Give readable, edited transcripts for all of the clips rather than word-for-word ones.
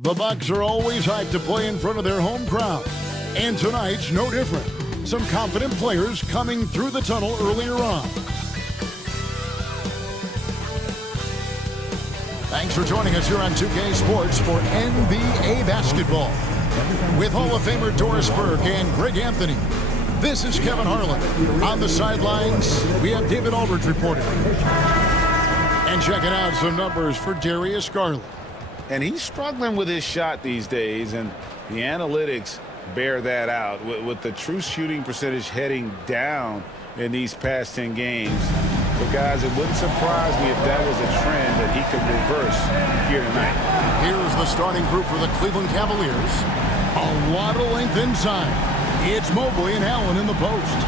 The Bucks are always hyped to play in front of their home crowd, and tonight's no different. Some confident players coming through the tunnel earlier on. Thanks for joining us here on 2K Sports for NBA basketball. With Hall of Famer Doris Burke and Greg Anthony, this is Kevin Harlan. On the sidelines, we have David Aldridge reporting. And checking out some numbers for Darius Garland. And he's struggling with his shot these days, and the analytics bear that out with the true shooting percentage heading down in these past 10 games. But guys, it wouldn't surprise me if that was a trend that he could reverse here tonight. Here's the starting group for the Cleveland Cavaliers. A lot of length inside. It's Mobley and Allen in the post.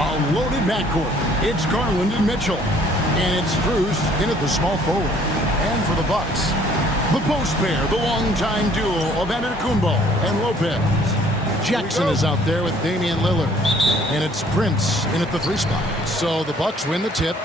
A loaded backcourt. It's Garland and Mitchell. And it's Strus in at the small forward. And for the Bucks, the post pair, the longtime duo of Antetokounmpo and Lopez. Jackson is out there with Damian Lillard. And it's Prince in at the 3 spot. So the Bucks win the tip.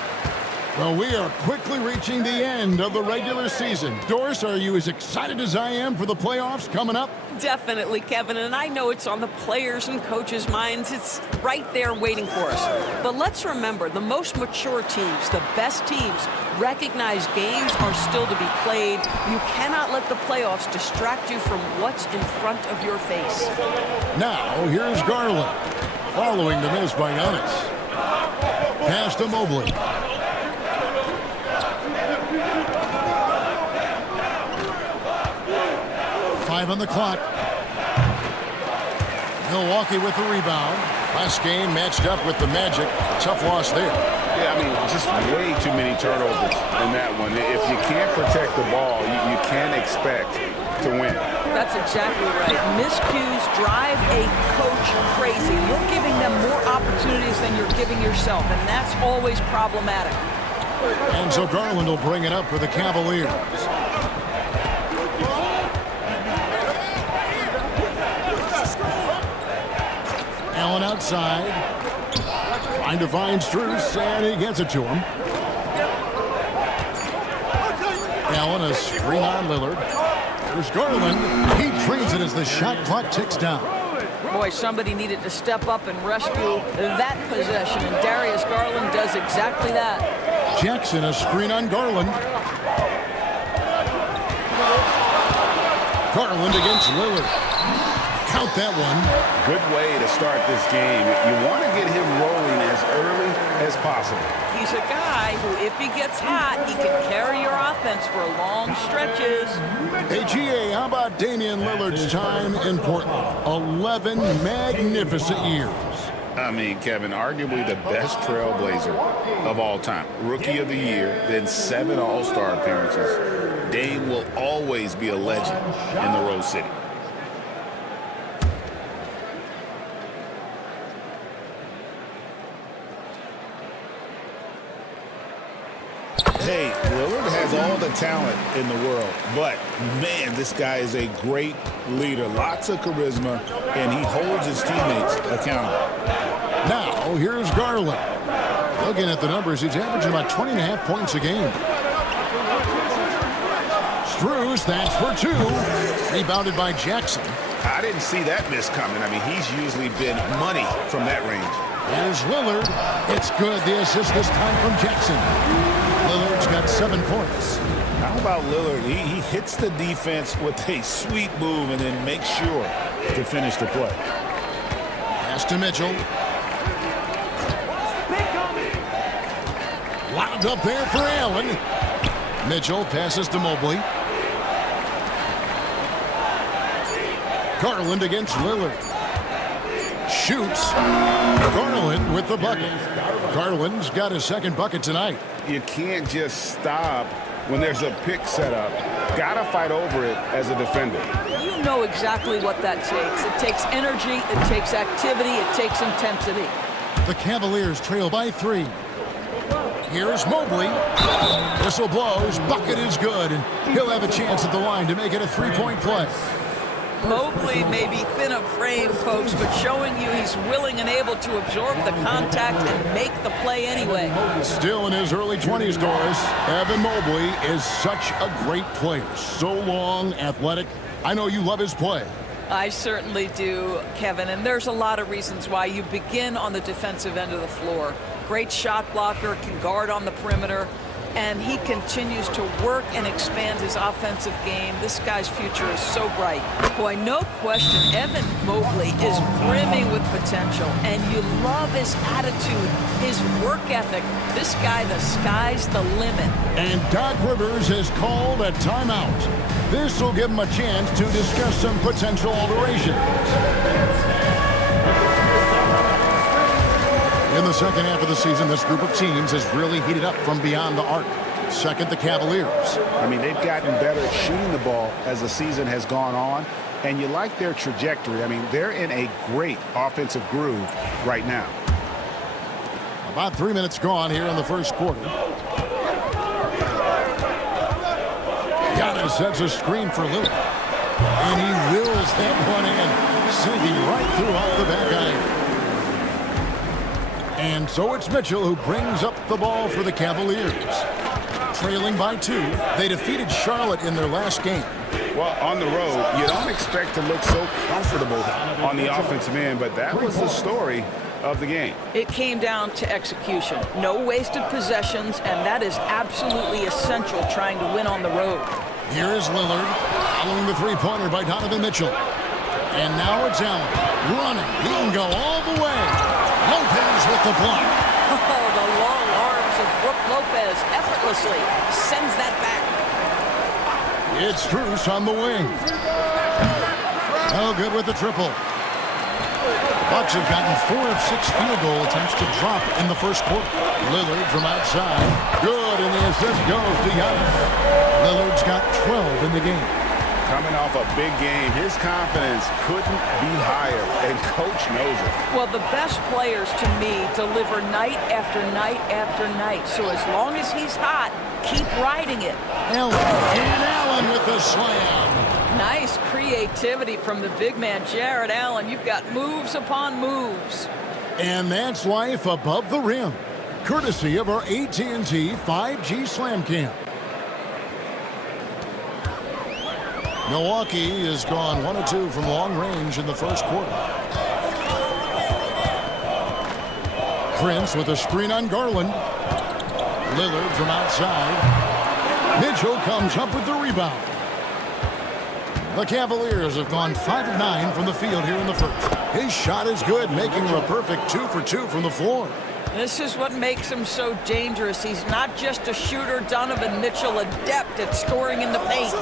Well, we are quickly reaching the end of the regular season. Doris, are you as excited as I am for the playoffs coming up? Definitely, Kevin, and I know it's on the players' and coaches' minds. It's right there waiting for us. But let's remember, the most mature teams, the best teams, recognize games are still to be played. You cannot let the playoffs distract you from what's in front of your face. Now, here's Garland, following the miss by Giannis. Pass to Mobley. Five on the clock. Milwaukee with the rebound. Last game matched up with the Magic. A tough loss there. Yeah, I mean, just way too many turnovers in that one. If you can't protect the ball, you can't expect to win. That's exactly right. Miscues drive a coach crazy. You're giving them more opportunities than you're giving yourself, and that's always problematic. And so Garland will bring it up for the Cavaliers. Allen outside. Trying to find Strus, and he gets it to him. Allen, a screen on Lillard. There's Garland. He trains it as the shot clock ticks down. Boy, somebody needed to step up and rescue that possession, and Darius Garland does exactly that. Jackson, a screen on Garland. Garland against Lillard. Count that one. Good way to start this game. You want to get him rolling as early as possible. He's a guy who, if he gets hot, he can carry your offense for long stretches. Hey, GA, how about Damian Lillard's time in Portland? 11 magnificent years. I mean, Kevin, arguably the best trailblazer of all time. Rookie of the year, then 7 All-Star appearances. Dame will always be a legend in the Rose City. Hey, Lillard has all the talent in the world, but, man, this guy is a great leader. Lots of charisma, and he holds his teammates accountable. Now, here's Garland. Looking at the numbers, he's averaging about 20.5 points a game. Strus, that's for 2. Rebounded by Jackson. I didn't see that miss coming. I mean, he's usually been money from that range. Here's Lillard. It's good. The assist this time from Jackson. Lillard's got 7 points. How about Lillard? He hits the defense with a sweet move and then makes sure to finish the play. Pass to Mitchell. Wound up there for Allen. Mitchell passes to Mobley. Garland against Lillard. Shoots. Garland with the bucket. Garland's got his 2nd bucket tonight. You can't just stop when there's a pick set up. Gotta fight over it as a defender. You know exactly what that takes. It takes energy, it takes activity, it takes intensity. The Cavaliers trail by 3. Here's Mobley. Whistle blows. Bucket is good, and he'll have a chance at the line to make it a 3-point play. Mobley may be thin of frame, folks, but showing you he's willing and able to absorb the contact and make the play anyway. Still in his early 20s, Doris, Evan Mobley is such a great player. So long, athletic. I know you love his play. I certainly do, Kevin, and there's a lot of reasons why. You begin on the defensive end of the floor. Great shot blocker, can guard on the perimeter, and he continues to work and expand his offensive game. This guy's future is so bright. Boy, no question, Evan Mobley is brimming with potential, and you love his attitude, his work ethic. This guy, the sky's the limit. And Doc Rivers has called a timeout. This will give him a chance to discuss some potential alterations. In the second half of the season, this group of teams has really heated up from beyond the arc. Second, the Cavaliers. I mean, they've gotten better at shooting the ball as the season has gone on, and you like their trajectory. I mean, they're in a great offensive groove right now. About 3 minutes gone here in the first quarter. Giannis sets a screen for Lillard. And he wills that one in, sinking right through off the back iron. And so it's Mitchell who brings up the ball for the Cavaliers. Trailing by 2, they defeated Charlotte in their last game. Well, on the road, you don't expect to look so comfortable on the offensive end, but that was the story of the game. It came down to execution. No wasted possessions, and that is absolutely essential trying to win on the road. Here is Lillard, following the three-pointer by Donovan Mitchell. And now it's Allen, running. He can go all the way. Lopez with the block. Oh, the long arms of Brook Lopez effortlessly sends that back. It's Strus on the wing. No good with the triple. Bucks have gotten 4 of 6 field goal attempts to drop in the first quarter. Lillard from outside. Good, and the assist goes to Giannis. Lillard's got 12 in the game. Coming off a big game, his confidence couldn't be higher, and coach knows it. Well, the best players, to me, deliver night after night after night. So as long as he's hot, keep riding it. Allen, and Allen with the slam. Nice creativity from the big man, Jared Allen. You've got moves upon moves. And that's life above the rim, courtesy of our AT&T 5G Slam Cam. Milwaukee has gone 1 of 2 from long range in the first quarter. Prince with a screen on Garland. Lillard from outside. Mitchell comes up with the rebound. The Cavaliers have gone 5 of 9 from the field here in the first. His shot is good, making him a perfect 2 for 2 from the floor. This is what makes him so dangerous. He's not just a shooter. Donovan Mitchell, adept at scoring in the paint.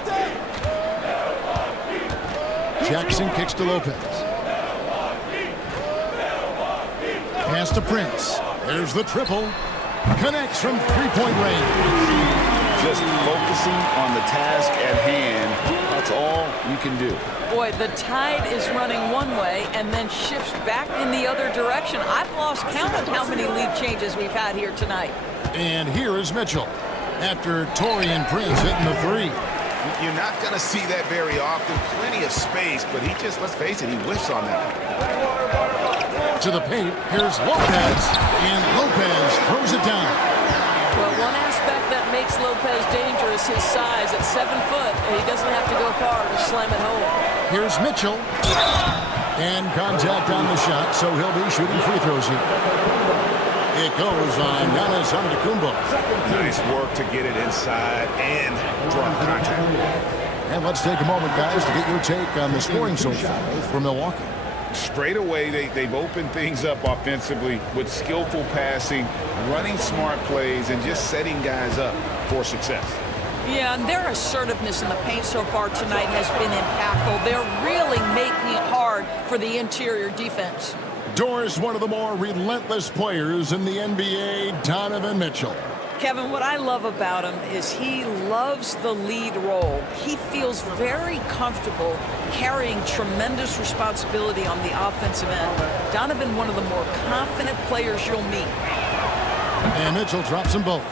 Jackson kicks to Lopez. Pass to Prince. There's the triple. Connects from three-point range. Just focusing on the task at hand. That's all you can do. Boy, the tide is running one way and then shifts back in the other direction. I've lost count of how many lead changes we've had here tonight. And here is Mitchell after Taurean Prince hitting the 3. You're not going to see that very often. Plenty of space, but he just, let's face it, he whiffs on that. To the paint, here's Lopez, and Lopez throws it down. Well, one aspect that makes Lopez dangerous, his size at 7 foot. He doesn't have to go far to slam it home. Here's Mitchell. And contact on the shot, so he'll be shooting free throws here. It goes on Giannis Antetokounmpo. Nice work to get it inside and draw contact. And let's take a moment, guys, to get your take on the scoring so far for Milwaukee. Straight away, they've opened things up offensively with skillful passing, running smart plays, and just setting guys up for success. Yeah, and their assertiveness in the paint so far tonight has been impactful. They're really making it hard for the interior defense. Doris, one of the more relentless players in the NBA, Donovan Mitchell. Kevin, what I love about him is he loves the lead role. He feels very comfortable carrying tremendous responsibility on the offensive end. Donovan, one of the more confident players you'll meet. And Mitchell drops them both.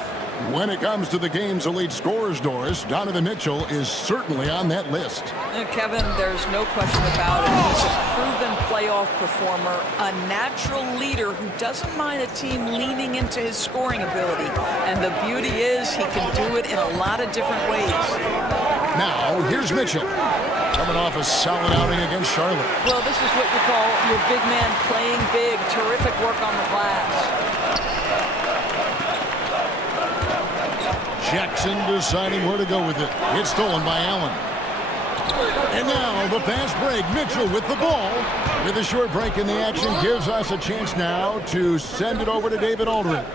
When it comes to the game's elite scorers, Doris, Donovan Mitchell is certainly on that list. Kevin, there's no question about it. He's a proven playoff performer, a natural leader who doesn't mind a team leaning into his scoring ability. And the beauty is he can do it in a lot of different ways. Now, here's Mitchell, coming off a solid outing against Charlotte. Well, this is what you call your big man playing big. Terrific work on the glass. Jackson deciding where to go with it. It's stolen by Allen. And now the fast break. Mitchell with the ball. With a short break in the action, gives us a chance now to send it over to David Aldridge.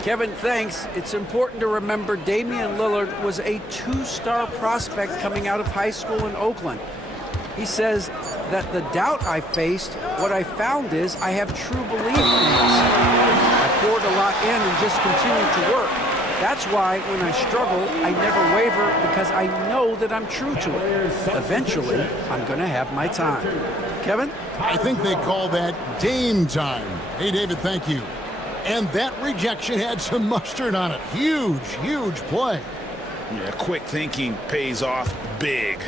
Kevin, thanks. It's important to remember Damian Lillard was a two-star prospect coming out of high school in Oakland. He says that the doubt I faced, what I found is I have true belief in myself. I poured a lot in and just continued to work. That's why when I struggle, I never waver because I know that I'm true to it. Eventually, I'm going to have my time. Kevin? I think they call that Dame time. Hey, David, thank you. And that rejection had some mustard on it. Huge, huge play. Yeah, quick thinking pays off big.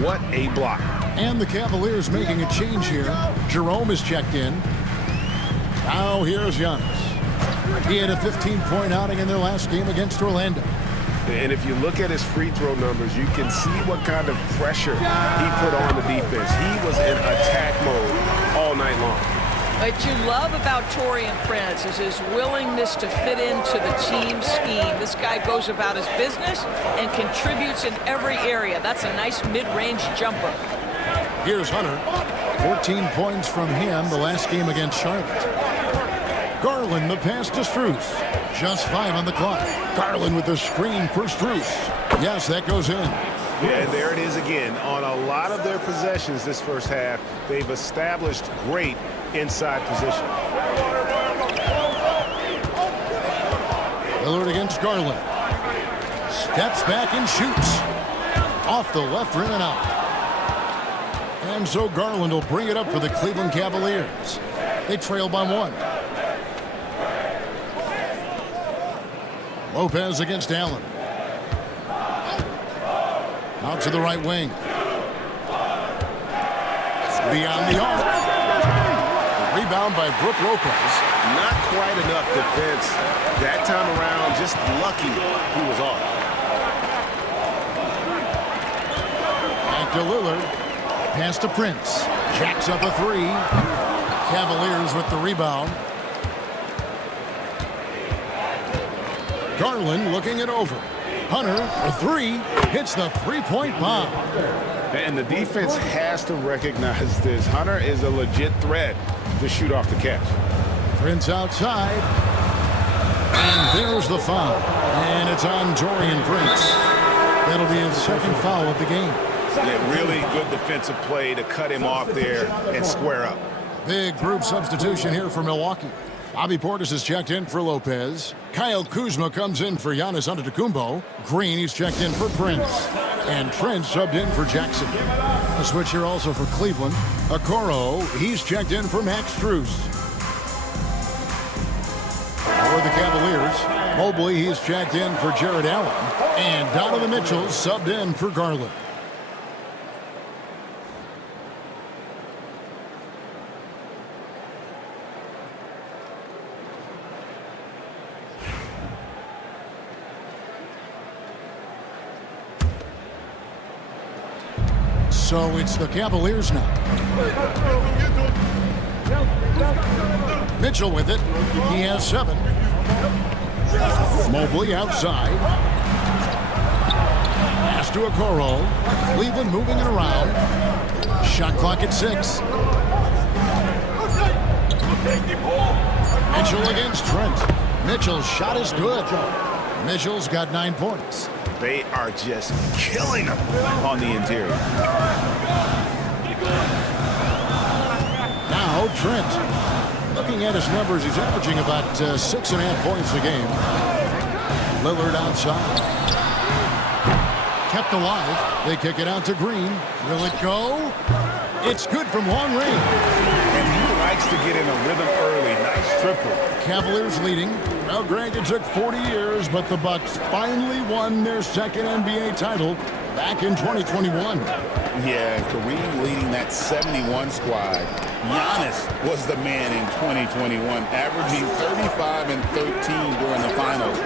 What a block. And the Cavaliers making a change here. Jerome is checked in. Now here's Giannis. He had a 15-point outing in their last game against Orlando. And if you look at his free throw numbers, you can see what kind of pressure he put on the defense. He was in attack mode all night long. What you love about Taurean Prince is his willingness to fit into the team scheme. This guy goes about his business and contributes in every area. That's a nice mid-range jumper. Here's Hunter. 14 points from him the last game against Charlotte. Garland, the pass to Strus. Just 5 on the clock. Garland with the screen for Strus. Yes, that goes in. Yeah, and there it is again. On a lot of their possessions this first half, they've established great inside position. Lillard against Garland. Steps back and shoots. Off the left rim and out. And so Garland will bring it up for the Cleveland Cavaliers. They trail by 1. Lopez against Allen. Out to the right wing. Beyond the arc. Rebound by Brook Lopez. Not quite enough defense that time around. Just lucky he was off. Back to Lillard. Pass to Prince. Jacks up a 3. Cavaliers with the rebound. Garland looking it over. Hunter for 3. Hits the three-point bomb. And the defense has to recognize this. Hunter is a legit threat to shoot off the catch. Prince outside. And there's the foul. And it's on Taurean Prince. That'll be his second foul of the game. Yeah, really good defensive play to cut him off there and square up. Big group substitution here for Milwaukee. Bobby Portis is checked in for Lopez. Kyle Kuzma comes in for Giannis Antetokounmpo. Green, he's checked in for Prince. And Trent subbed in for Jackson. A switch here also for Cleveland. Okoro, he's checked in for Max Strus. For the Cavaliers, Mobley, he's checked in for Jared Allen. And Donovan Mitchell subbed in for Garland. So it's the Cavaliers now. Mitchell with it. He has 7. Mobley outside. Pass to Okoro. Cleveland moving it around. Shot clock at 6. Mitchell against Trent. Mitchell's shot is good. Mitchell's got 9 points. They are just killing him on the interior. Now Trent. Looking at his numbers, he's averaging about 6.5 points a game. Lillard outside. kept alive. They kick it out to Green. Will it go? It's good from long range. And he likes to get in a rhythm early. Nice triple. Cavaliers leading. Well, Greg, it took 40 years, but the Bucks finally won their second NBA title back in 2021. Yeah, Kareem leading that 71 squad. Giannis was the man in 2021, averaging 35 and 13 during the finals,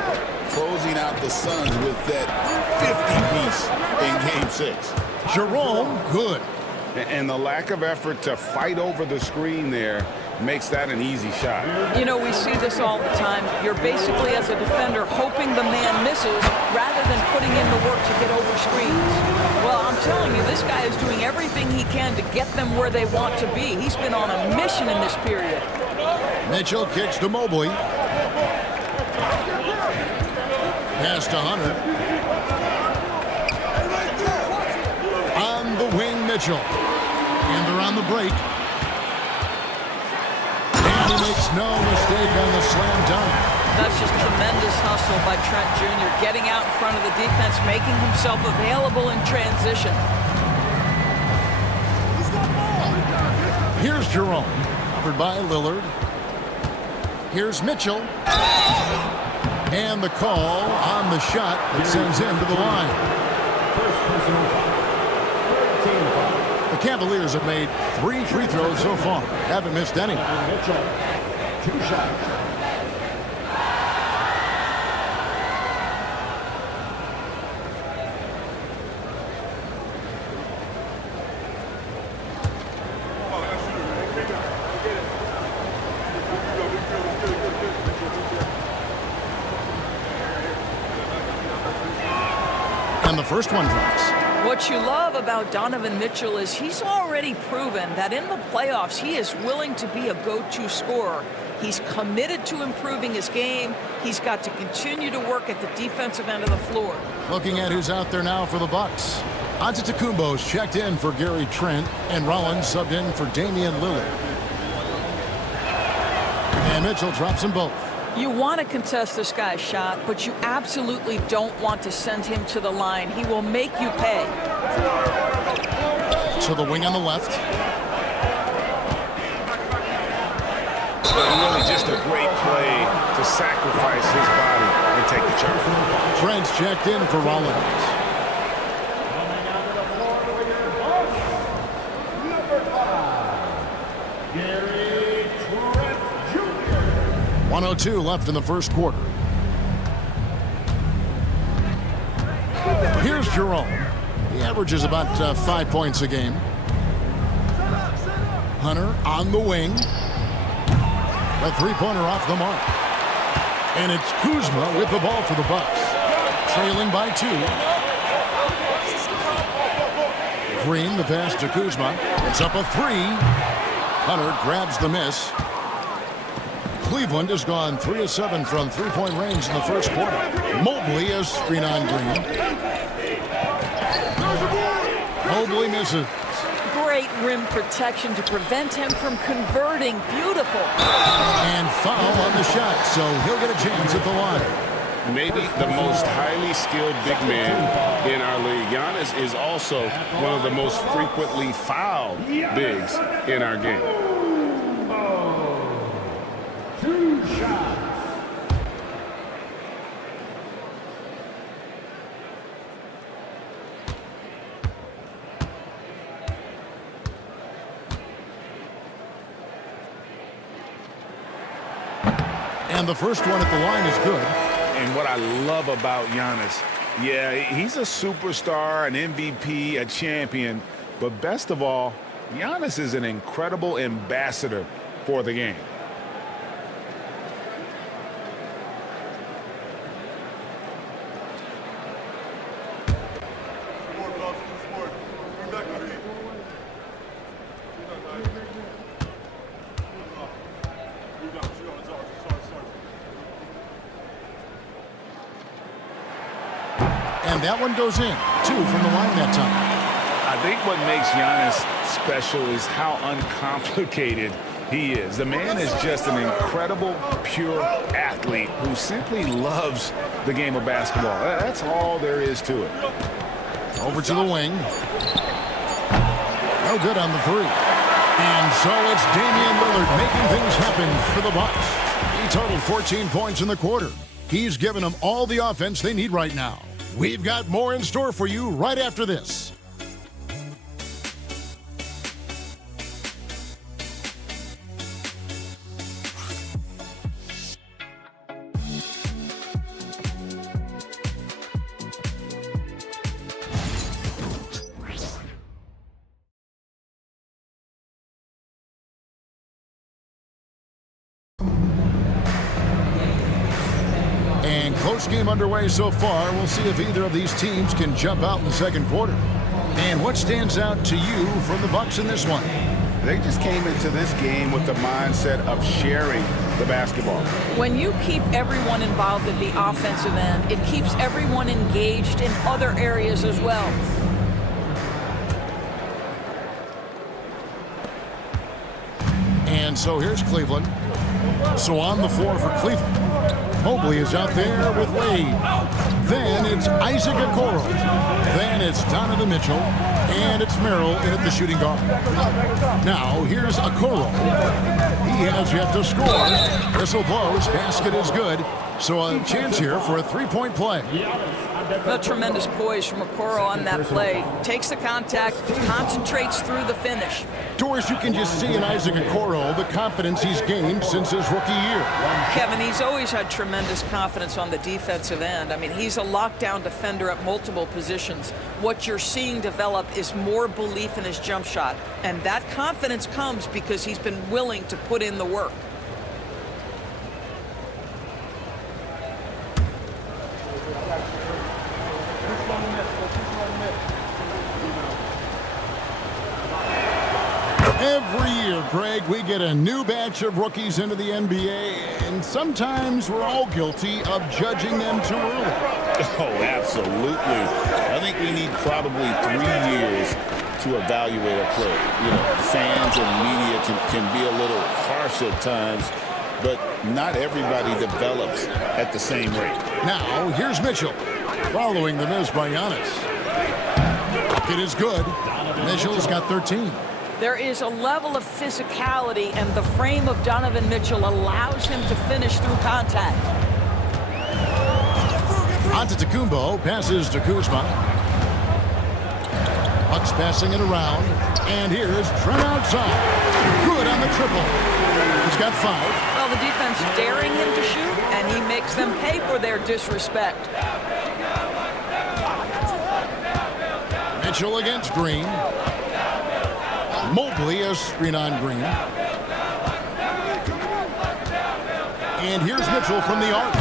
closing out the Suns with that 50-piece in Game 6. Jerome, good. And the lack of effort to fight over the screen there makes that an easy shot. You know, we see this all the time. You're basically, as a defender, hoping the man misses rather than putting in the work to get over screens. Well, I'm telling you, this guy is doing everything he can to get them where they want to be. He's been on a mission in this period. Mitchell kicks to Mobley. Pass to Hunter. On the wing, Mitchell. And they're on the break. And he makes no mistake on the slam dunk. That's just tremendous hustle by Trent Jr., getting out in front of the defense, making himself available in transition. Here's Jerome, covered by Lillard. Here's Mitchell. And the call on the shot that sends him to the line. The Cavaliers have made 3 free throws so far. Haven't missed any. Mitchell, 2 shots. And the first one drops. What you love about Donovan Mitchell is he's already proven that in the playoffs he is willing to be a go-to scorer. He's committed to improving his game. He's got to continue to work at the defensive end of the floor. Looking at who's out there now for the Bucks. Antetokounmpo's checked in for Gary Trent, and Rollins subbed in for Damian Lillard. And Mitchell drops them both. You want to contest this guy's shot, but you absolutely don't want to send him to the line. He will make you pay. To the wing on the left. Really just a great play to sacrifice his body and take the charge. Trent's checked in for Rollins. Number 5, Gary Trent Jr. 1:02 left in the first quarter. Here's Jerome. He averages about 5 points a game. Hunter on the wing. A three-pointer off the mark. And it's Kuzma with the ball for the Bucks. Trailing by 2. Green, the pass to Kuzma. It's up a 3. Hunter grabs the miss. Cleveland has gone 3 of 7 from three-point range in the first quarter. Mobley is screen on Green. Mobley misses. Great rim protection to prevent him from converting. Beautiful. And foul on the shot, so he'll get a chance at the line. Maybe the most highly skilled big man in our league. Giannis is also one of the most frequently fouled bigs in our game. 2 shots. And the first one at the line is good. And what I love about Giannis, yeah, he's a superstar, an MVP, a champion, but best of all, Giannis is an incredible ambassador for the game. And that one goes in. 2 from the line that time. I think what makes Giannis special is how uncomplicated he is. The man is just an incredible, pure athlete who simply loves the game of basketball. That's all there is to it. Over to the wing. No good on the three. And so it's Damian Lillard making things happen for the Bucks. He totaled 14 points in the quarter. He's given them all the offense they need right now. We've got more in store for you right after this. And close game underway so far. We'll see if either of these teams can jump out in the second quarter. And what stands out to you from the Bucks in this one? They just came into this game with the mindset of sharing the basketball. When you keep everyone involved at the offensive end, it keeps everyone engaged in other areas as well. And so here's Cleveland. So on the floor for Cleveland, Mobley is out there with Wade. Then it's Isaac Okoro. Then it's Donovan Mitchell. And it's Merrill in at the shooting guard. Now here's Okoro. He has yet to score. Whistle blows. Basket is good. So a chance here for a three-point play. A tremendous poise from Okoro on that play. Takes the contact, concentrates through the finish. Doris, you can just see in Isaac Okoro the confidence he's gained since his rookie year. Kevin, he's always had tremendous confidence on the defensive end. I mean, he's a lockdown defender at multiple positions. What you're seeing develop is more belief in his jump shot. And that confidence comes because he's been willing to put in the work. Every year, Greg, we get a new batch of rookies into the NBA, and sometimes we're all guilty of judging them too early. Oh, absolutely. I think we need probably 3 years to evaluate a player. You know, fans and media can be a little harsh at times, but not everybody develops at the same rate. Now, here's Mitchell, following the miss by Giannis. It is good. Mitchell's got 13. There is a level of physicality, and the frame of Donovan Mitchell allows him to finish through contact. Antetokounmpo passes to Kuzma. Bucks passing it around. And here's Trent outside. Good on the triple. He's got 5. Well, the defense daring him to shoot, and he makes them pay for their disrespect. Mitchell against Green. Mobley a screen on Green. And here's Mitchell from the arc.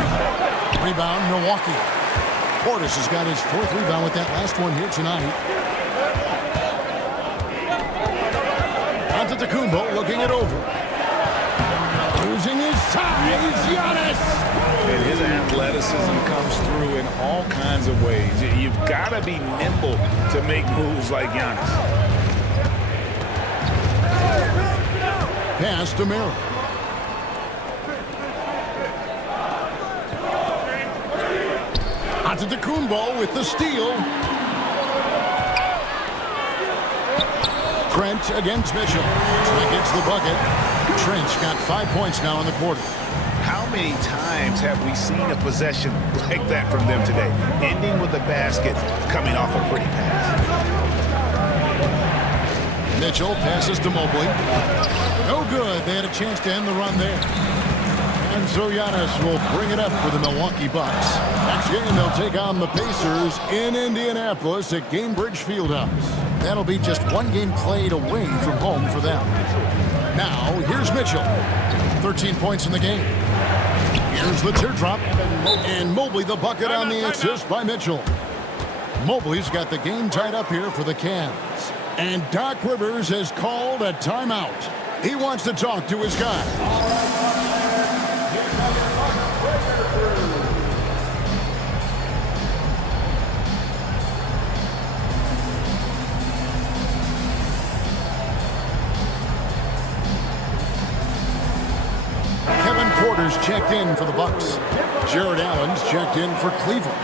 Rebound, Milwaukee. Portis has got his 4th rebound with that last one here tonight. Antetokounmpo looking it over. Losing his size, Giannis. And his athleticism comes through in all kinds of ways. You've got to be nimble to make moves like Giannis. Pass to Merrill. Antetokounmpo with the steal. Trent against Mitchell. Trent gets the bucket. Trent's got 5 points now in the quarter. How many times have we seen a possession like that from them today, ending with a basket coming off a pretty pass? Mitchell passes to Mobley. No good. They had a chance to end the run there. And so Giannis will bring it up for the Milwaukee Bucks. Next game, they'll take on the Pacers in Indianapolis at Gainbridge Fieldhouse. That'll be just one game played away from home for them. Now, here's Mitchell. 13 points in the game. Here's the teardrop. And Mobley the bucket on the assist by Mitchell. Mobley's got the game tied up here for the Cavs. And Doc Rivers has called a timeout. He wants to talk to his guys. Kevin Porter's checked in for the Bucks. Jared Allen's checked in for Cleveland.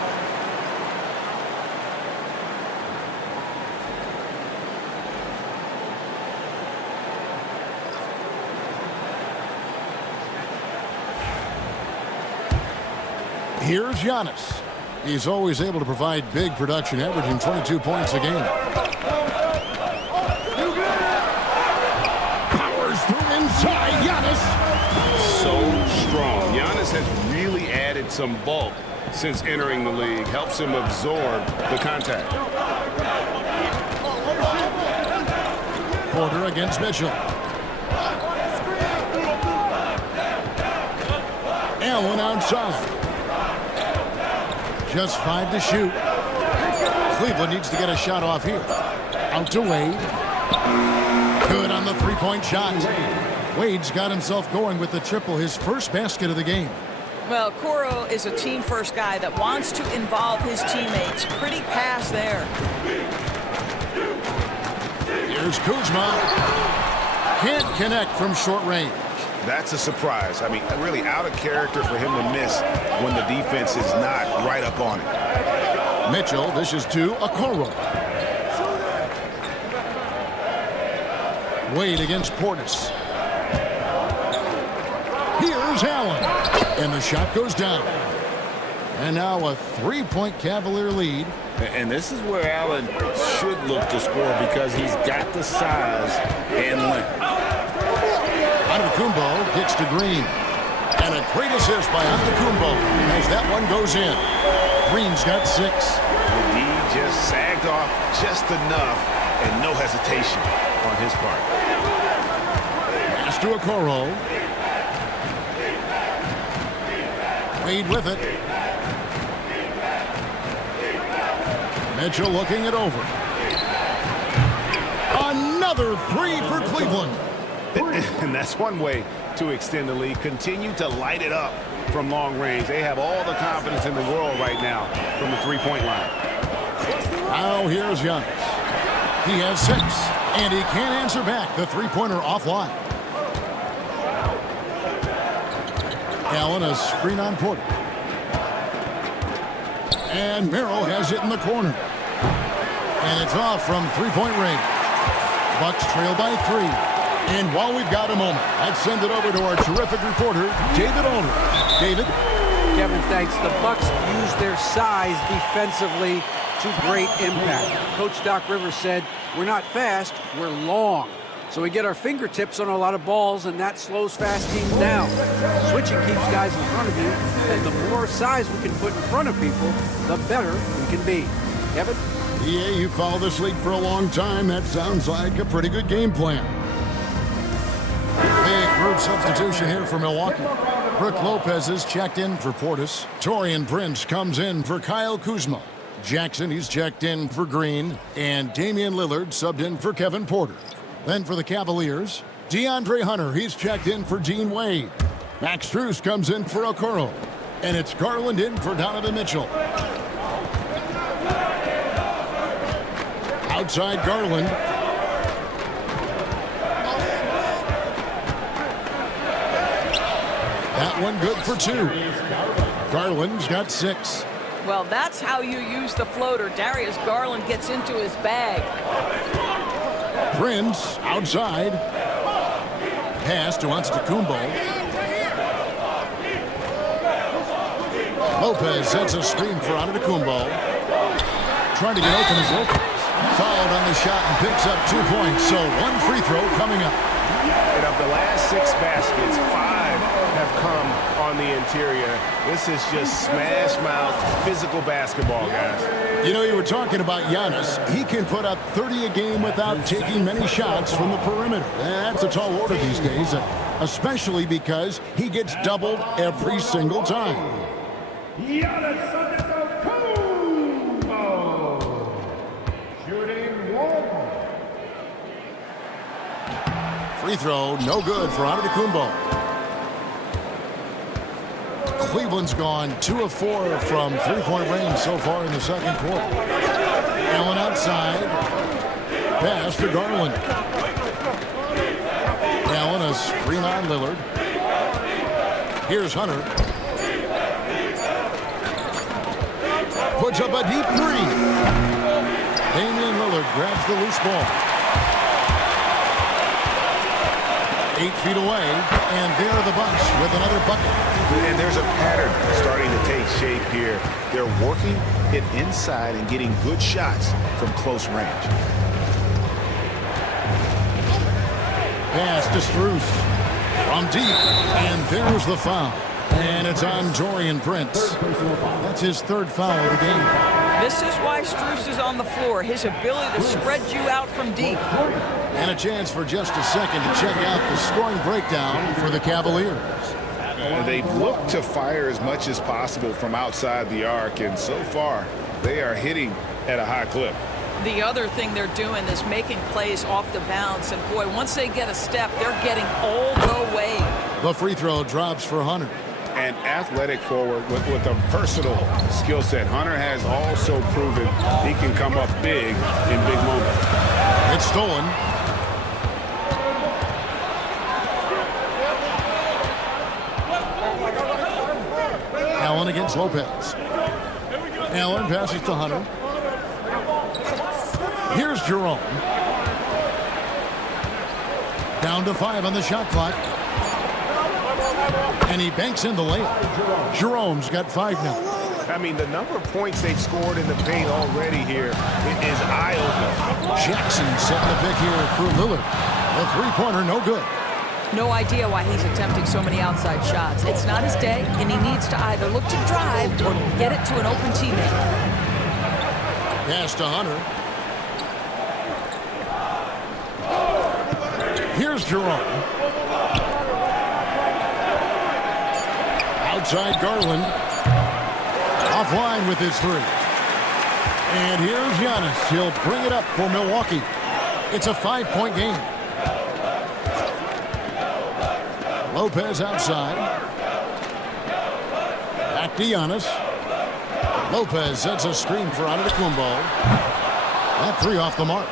Here's Giannis. He's always able to provide big production, averaging 22 points a game. Powers through inside. Giannis. So strong. Giannis has really added some bulk since entering the league. Helps him absorb the contact. Porter against Mitchell. Allen outside. Just 5 to shoot. Cleveland needs to get a shot off here. Out to Wade. Good on the three-point shot. Wade's got himself going with the triple, his first basket of the game. Well, Coro is a team-first guy that wants to involve his teammates. Pretty pass there. Here's Kuzma. Can't connect from short range. That's a surprise. I mean, really out of character for him to miss when the defense is not right up on it. Mitchell dishes to Okoro. Wade against Portis. Here's Allen. And the shot goes down. And now a three-point Cavalier lead. And this is where Allen should look to score because he's got the size and length. Antetokounmpo gets to Green. And a great assist by Antetokounmpo as that one goes in. Green's got 6. The D just sagged off just enough and no hesitation on his part. Pass to Okoro. Wade with it. Mitchell looking it over. Another 3 for Cleveland. And that's one way to extend the lead. Continue to light it up from long range. They have all the confidence in the world right now from the three-point line. Now here's Giannis. He has 6, and he can't answer back the three-pointer offline. Allen a screen on Porter. And Merrill has it in the corner. And it's off from three-point range. Bucks trail by 3. And while we've got a moment, let's send it over to our terrific reporter, David Older. David? Kevin, thanks. The Bucks use their size defensively to great impact. Coach Doc Rivers said, we're not fast, we're long. So we get our fingertips on a lot of balls, and that slows fast teams down. Switching keeps guys in front of you, and the more size we can put in front of people, the better we can be. Kevin? Yeah, you followed this league for a long time. That sounds like a pretty good game plan. Big group substitution here for Milwaukee. Brook Lopez is checked in for Portis. Taurean Prince comes in for Kyle Kuzma. Jackson, he's checked in for Green. And Damian Lillard subbed in for Kevin Porter. Then for the Cavaliers, DeAndre Hunter, he's checked in for Dean Wade. Max Strus comes in for Okoro. And it's Garland in for Donovan Mitchell. Outside Garland. That one good for 2. Garland's got 6. Well, that's how you use the floater. Darius Garland gets into his bag. Prince outside. Pass to Antetokounmpo. Lopez sets a screen for Antetokounmpo. Trying to get open as Lopez. Fouled on the shot and picks up 2 points. So 1 free throw coming up. And of the last 6 baskets, 5 have come on the interior. This is just smash mouth physical basketball, guys. You know, you were talking about Giannis. He can put up 30 a game without taking many shots from the perimeter. That's a tall order these days, especially because he gets doubled every single time. Giannis Antetokounmpo. Shooting 1. Free throw, no good for Antetokounmpo. Cleveland's gone 2 of 4 from three-point range so far in the second quarter. Allen outside. Pass to Garland. Allen a screen on Lillard. Here's Hunter. Puts up a deep 3. Damian Lillard grabs the loose ball. 8 feet away, and they're the Bucks with another bucket. And there's a pattern starting to take shape here. They're working it inside and getting good shots from close range. Pass to Strus from deep, and there's the foul. And it's on Taurean Prince. That's his 3rd foul of the game. This is why Strus is on the floor. His ability to spread you out from deep. And a chance for just a second to check out the scoring breakdown for the Cavaliers. They've looked to fire as much as possible from outside the arc, and so far they are hitting at a high clip. The other thing they're doing is making plays off the bounce. And, boy, once they get a step, they're getting all the way. The free throw drops for Hunter. An athletic forward with a versatile skill set. Hunter has also proven he can come up big in big moments. It's stolen. Allen against Lopez. Allen passes to Hunter. Here's Jerome. Down to 5 on the shot clock. And he banks in the layup. Jerome's got 5 now. I mean, the number of points they've scored in the paint already here is eye-opening. Jackson setting the pick here for Lillard. The three-pointer no good. No idea why he's attempting so many outside shots. It's not his day, and he needs to either look to drive or get it to an open teammate. Pass to Hunter. Here's Jerome. Outside Garland. Offline with his 3. And here's Giannis. He'll bring it up for Milwaukee. It's a 5-point game. Lopez outside. Back to Giannis. Lopez sets a screen for Antetokounmpo. That 3 off the mark.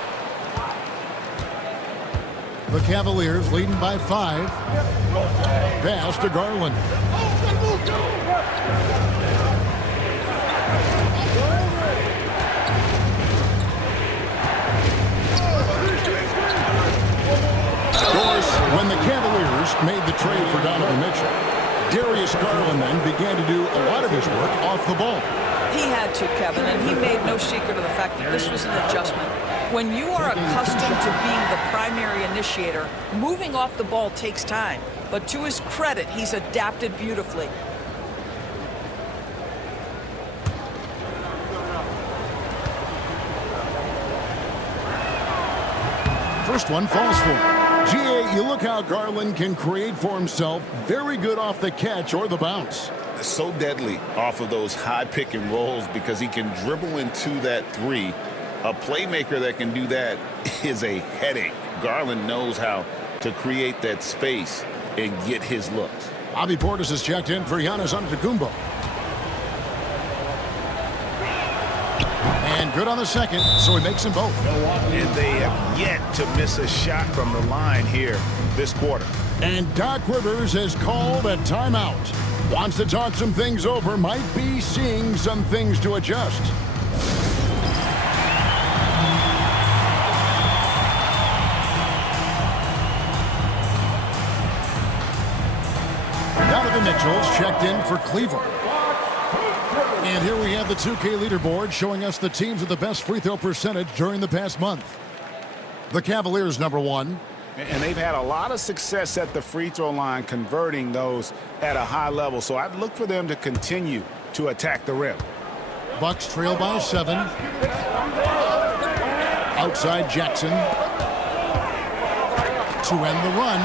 The Cavaliers leading by 5. Pass to Garland. Of course, when the Cavaliers made the trade for Donovan Mitchell, Darius Garland then began to do a lot of his work off the ball. He had to, Kevin, and he made no secret of the fact that this was an adjustment. When you are accustomed to being the primary initiator, moving off the ball takes time. But to his credit, he's adapted beautifully. First one falls for him. GA, you look how Garland can create for himself. Very good off the catch or the bounce. So deadly off of those high pick and rolls because he can dribble into that 3. A playmaker that can do that is a headache. Garland knows how to create that space and get his looks. Bobby Portis has checked in for Giannis Antetokounmpo. And good on the second, so he makes them both. And they have yet to miss a shot from the line here this quarter. And Doc Rivers has called a timeout. Wants to talk some things over, might be seeing some things to adjust. Donovan Mitchell's checked in for Cleveland. And here we have the 2K leaderboard showing us the teams with the best free throw percentage during the past month. The Cavaliers number 1. And they've had a lot of success at the free throw line converting those at a high level. So I'd look for them to continue to attack the rim. Bucks trail by 7. Outside Jackson. To end the run.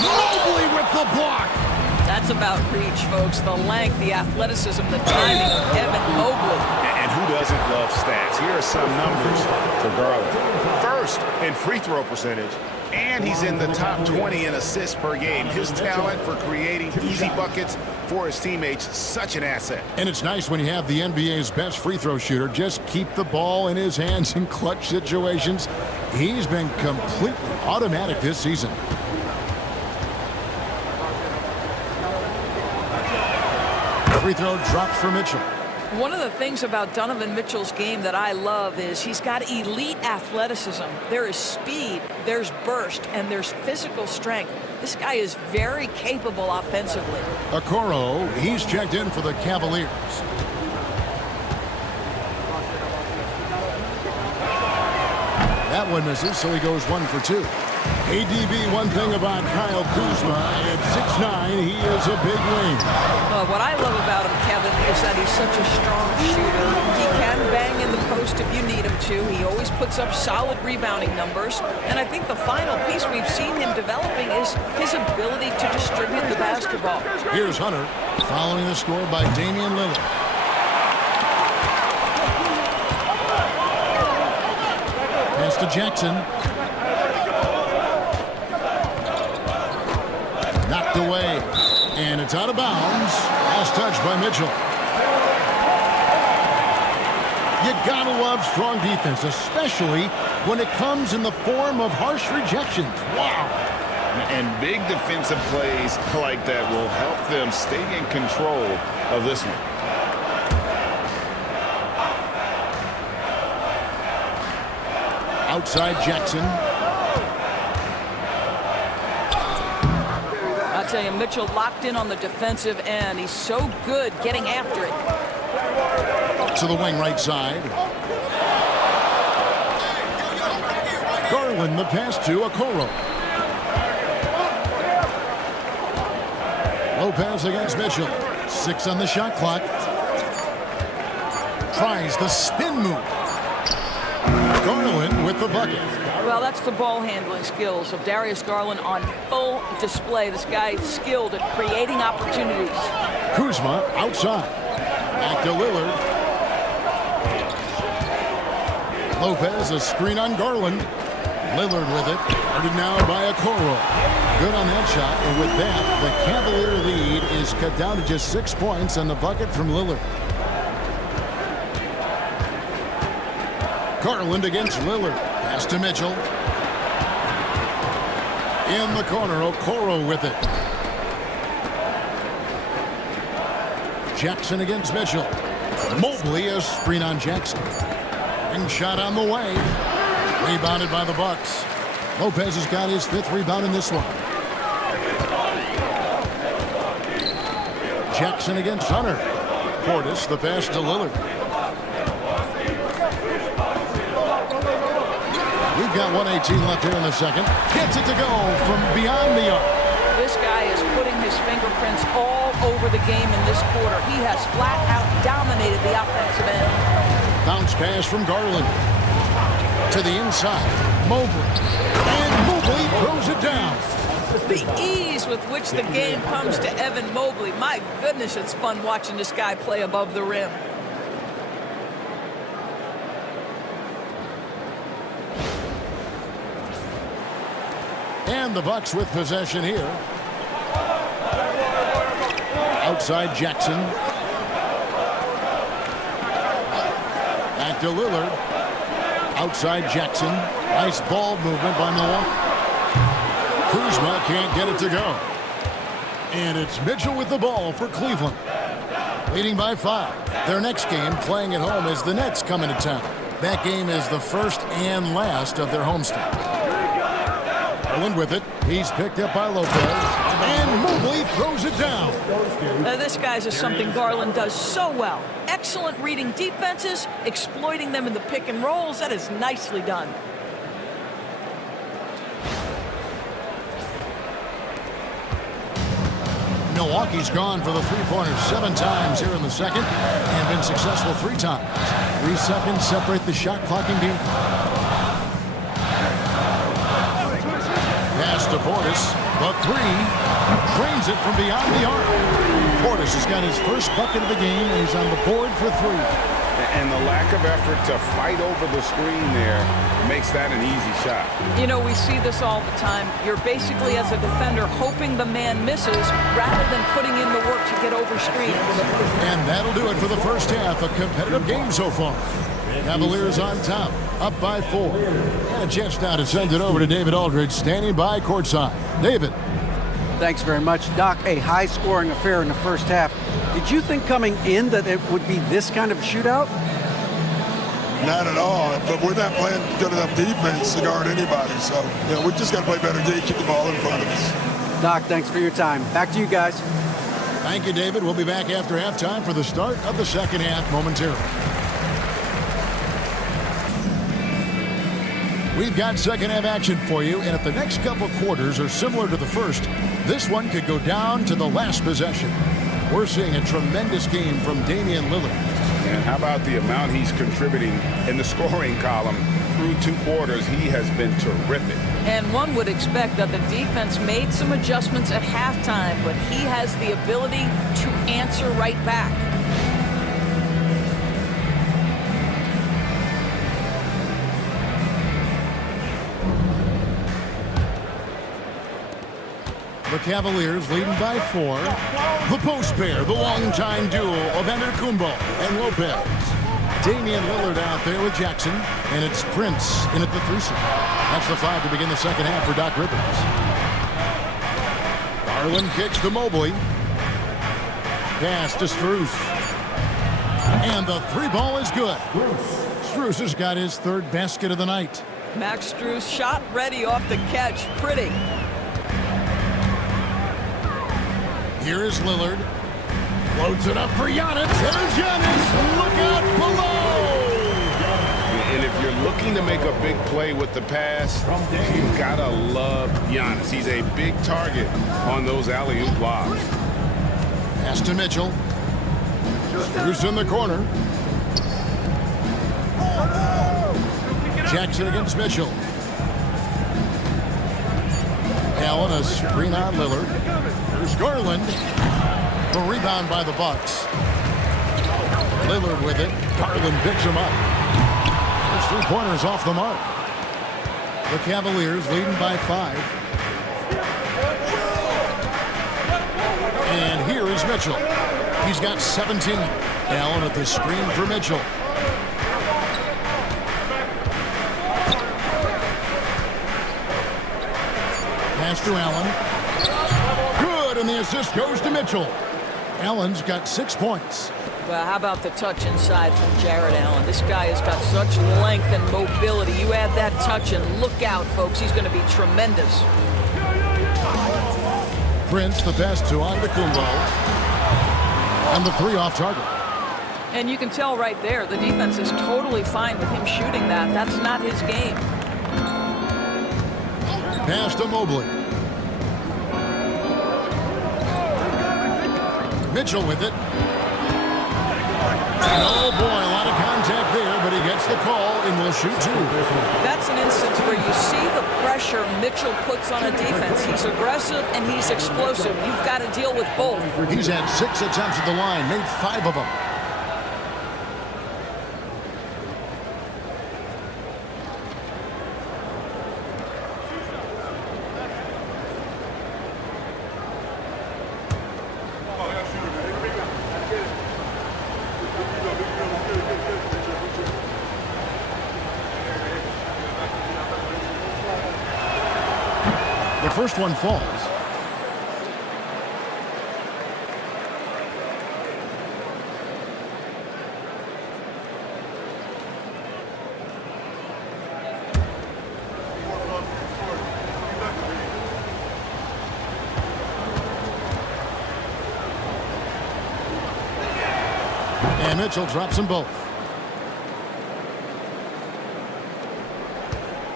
Mobley with the block. That's about reach, folks. The length, the athleticism, the timing of Evan Mobley. And who doesn't love stats? Here are some numbers for Garland. First in free throw percentage, and he's in the top 20 in assists per game. His talent for creating easy buckets for his teammates, such an asset. And it's nice when you have the NBA's best free throw shooter just keep the ball in his hands in clutch situations. He's been completely automatic this season. Free throw drops for Mitchell. One of the things about Donovan Mitchell's game that I love is he's got elite athleticism. There is speed, there's burst, and there's physical strength. This guy is very capable offensively. Okoro, he's checked in for the Cavaliers. That one misses, so he goes 1 for 2. ADB, one thing about Kyle Kuzma, at 6'9", he is a big wing. What I love about him, Kevin, is that he's such a strong shooter. He can bang in the post if you need him to. He always puts up solid rebounding numbers. And I think the final piece we've seen him developing is his ability to distribute the basketball. Here's Hunter, following the score by Damian Lillard. Pass to Jackson. Knocked away. And it's out of bounds. Last touch by Mitchell. You gotta love strong defense, especially when it comes in the form of harsh rejections. Wow. And big defensive plays like that will help them stay in control of this one. Outside Jackson. I'll tell you, Mitchell locked in on the defensive end. He's so good getting after it. To the wing right side. Garland the pass to Okoro. Lopez against Mitchell. 6 on the shot clock. Tries the spin move. Garland with the bucket. Well, that's the ball handling skills of Darius Garland on full display. This guy is skilled at creating opportunities. Kuzma outside. Back to Lillard. Lopez, a screen on Garland. Lillard with it. Guarded now by Okoro. Good on that shot. And with that, the Cavalier lead is cut down to just 6 points on the bucket from Lillard. Garland against Lillard. Pass to Mitchell. In the corner, Okoro with it. Jackson against Mitchell. Mobley, a screen on Jackson. And shot on the way. Rebounded by the Bucks. Lopez has got his 5th rebound in this one. Jackson against Hunter. Portis, the pass to Lillard. We've got 1:18 left here in the second. Gets it to go from beyond the arc. This guy is putting his fingerprints all over the game in this quarter. He has flat out dominated the offensive end. Bounce pass from Garland. To the inside. Mobley. And Mobley throws it down. The ease with which the game comes to Evan Mobley. My goodness, it's fun watching this guy play above the rim. And the Bucks with possession here. Outside Jackson. Back to Lillard. Outside Jackson. Nice ball movement by Milwaukee. Kuzma can't get it to go. And it's Mitchell with the ball for Cleveland. Leading by 5. Their next game playing at home is the Nets coming to town. That game is the first and last of their homestand. Garland with it. He's picked up by Lopez. And Mobley throws it down. This guy's is something Garland does so well. Excellent reading defenses, exploiting them in the pick and rolls. That is nicely done. Milwaukee's gone for the three-pointers 7 times here in the second and been successful 3 times. 3 seconds separate the shot clock and game. Pass to Portis. The 3. Drains it from beyond the arc. Portis has got his first bucket of the game, and he's on the board for 3. And the lack of effort to fight over the screen there makes that an easy shot. You know, we see this all the time. You're basically, as a defender, hoping the man misses rather than putting in the work to get over screens. And that'll do it for the first half. A competitive game so far. Cavaliers on top, up by 4. And a chance now to send it over to David Aldridge, standing by courtside. David. Thanks very much, Doc. A high-scoring affair in the first half. Did you think coming in that it would be this kind of shootout? Not at all, but we're not playing good enough defense to guard anybody. So, we just got to play better D, keep the ball in front of us. Doc, thanks for your time. Back to you guys. Thank you, David. We'll be back after halftime for the start of the second half momentarily. We've got second half action for you, and if the next couple quarters are similar to the first, this one could go down to the last possession. We're seeing a tremendous game from Damian Lillard. And how about the amount he's contributing in the scoring column? Through 2 quarters, he has been terrific. And one would expect that the defense made some adjustments at halftime, but he has the ability to answer right back. The Cavaliers leading by 4. The post pair, the longtime duo of Antetokounmpo and Lopez. Damian Lillard out there with Jackson, and it's Prince in at the threesome. That's the 5 to begin the second half for Doc Rivers. Garland kicks to Mobley. Pass to Strus. And the 3 ball is good. Strus has got his 3rd basket of the night. Max Strus shot ready off the catch. Pretty. Here is Lillard. Floats it up for Giannis. There's Giannis. Look out below. And if you're looking to make a big play with the pass, you've got to love Giannis. He's a big target on those alley-oop lobs. Pass to Mitchell. Strus in the corner. Jackson against Mitchell. Allen, a screen on Lillard. There's Garland. The rebound by the Bucks. Lillard with it. Garland picks him up. There's 3-pointers off the mark. The Cavaliers leading by 5. And here is Mitchell. He's got 17. Allen at the screen for Mitchell. Pass to Allen. Good, and the assist goes to Mitchell. Allen's got 6 points. Well, how about the touch inside from Jared Allen? This guy has got such length and mobility. You add that touch and look out, folks. He's going to be tremendous. Prince, the pass to Antetokounmpo. And the 3 off target. And you can tell right there, the defense is totally fine with him shooting that. That's not his game. Pass to Mobley. Mitchell with it. And oh boy, a lot of contact there, but he gets the call and will shoot 2. That's an instance where you see the pressure Mitchell puts on a defense. He's aggressive and he's explosive. You've got to deal with both. He's had 6 attempts at the line, made 5 of them. The first one falls. And Mitchell drops them both.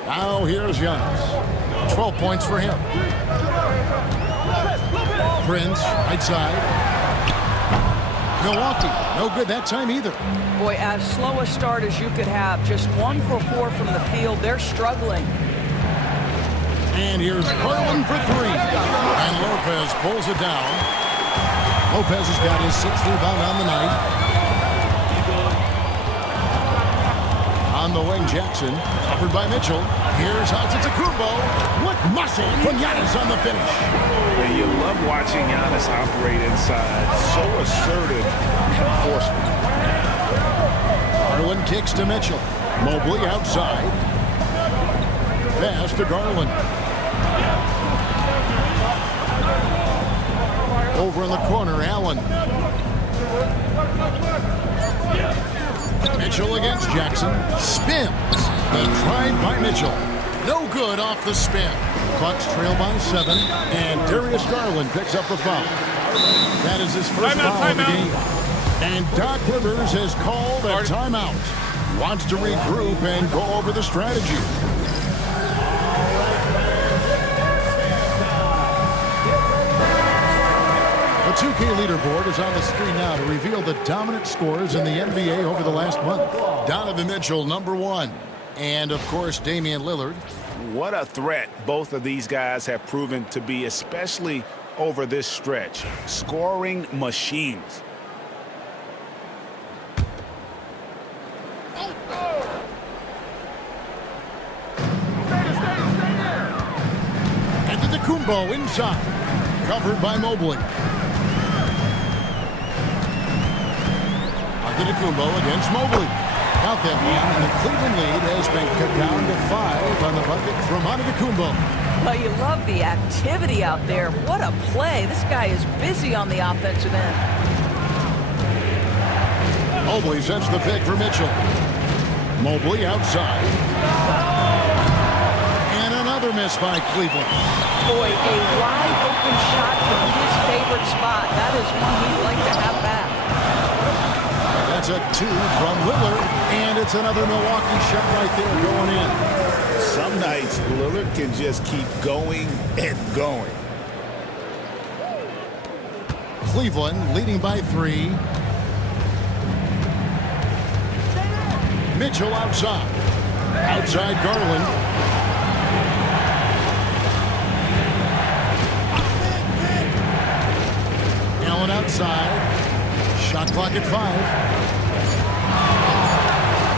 Now here's Giannis. 12 points for him. Prince, right side. Milwaukee, no good that time either. Boy, as slow a start as you could have. Just 1 for 4 from the field. They're struggling. And here's Garland for 3. And Lopez pulls it down. Lopez has got his 6th rebound on the night. On the wing, Jackson, covered by Mitchell. Here's Antetokounmpo. What muscle from Giannis on the finish. And you love watching Giannis operate inside. So assertive enforcement. Garland kicks to Mitchell. Mobley outside. Pass to Garland. Over in the corner, Allen. Mitchell against Jackson. Spins. The drive by Mitchell. No good off the spin. Bucks trail by 7. And Darius Garland picks up the foul. That is his first foul of the game. And Doc Rivers has called a timeout. Wants to regroup and go over the strategy. The 2K leaderboard is on the screen now to reveal the dominant scores in the NBA over the last month. Donovan Mitchell, #1. And, of course, Damian Lillard. What a threat both of these guys have proven to be, especially over this stretch. Scoring machines. Antetokounmpo inside. Covered by Mobley. Antetokounmpo against Mobley. Count that one, and the Cleveland lead has been cut down to 5 on the bucket from Antetokounmpo. Well, you love the activity out there. What a play. This guy is busy on the offensive end. Mobley sets the pick for Mitchell. Mobley outside. And another miss by Cleveland. Boy, a wide open shot from his favorite spot. That is one he'd like to have back. That's a 2 from Lillard, and it's another Milwaukee shot right there going in. Some nights Lillard can just keep going and going. Cleveland leading by 3. Mitchell outside. Outside Garland. Allen outside. Shot clock at 5.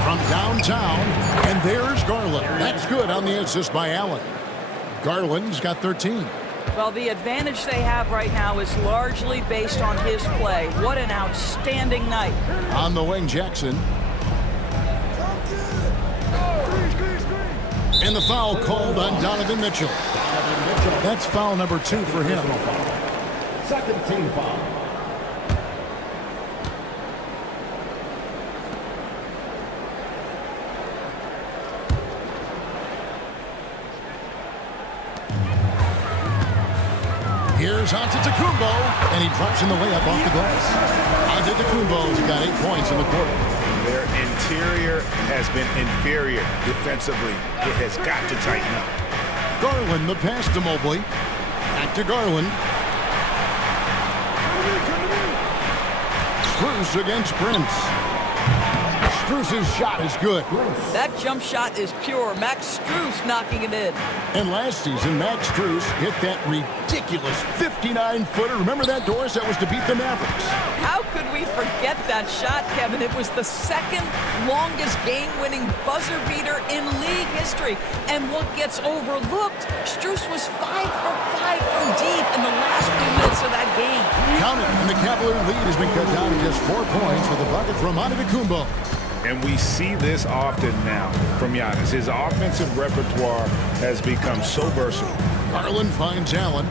From downtown, and there's Garland. That's good on the assist by Allen. Garland's got 13. Well, the advantage they have right now is largely based on his play. What an outstanding night. On the wing, Jackson. And the foul called on Donovan Mitchell. That's foul number 2 for him. Second team foul. Here's Antetokounmpo, and he drops in the layup off the glass. Antetokounmpo's got 8 points in the quarter. Their interior has been inferior defensively. It has got to tighten up. Garland, the pass to Mobley. Back to Garland. Strus against Prince. Strus's shot is good. That jump shot is pure. Max Strus knocking it in. And last season, Max Strus hit that ridiculous 59-footer. Remember that, Doris? That was to beat the Mavericks. How could we forget that shot, Kevin? It was the second longest game-winning buzzer beater in league history. And what gets overlooked, Strus was 5 for 5 from deep in the last few minutes of that game. Count it, and the Cavalier lead has been cut down to just 4 points with a bucket from Antetokounmpo. And we see this often now from Giannis. His offensive repertoire has become so versatile. Garland finds Allen.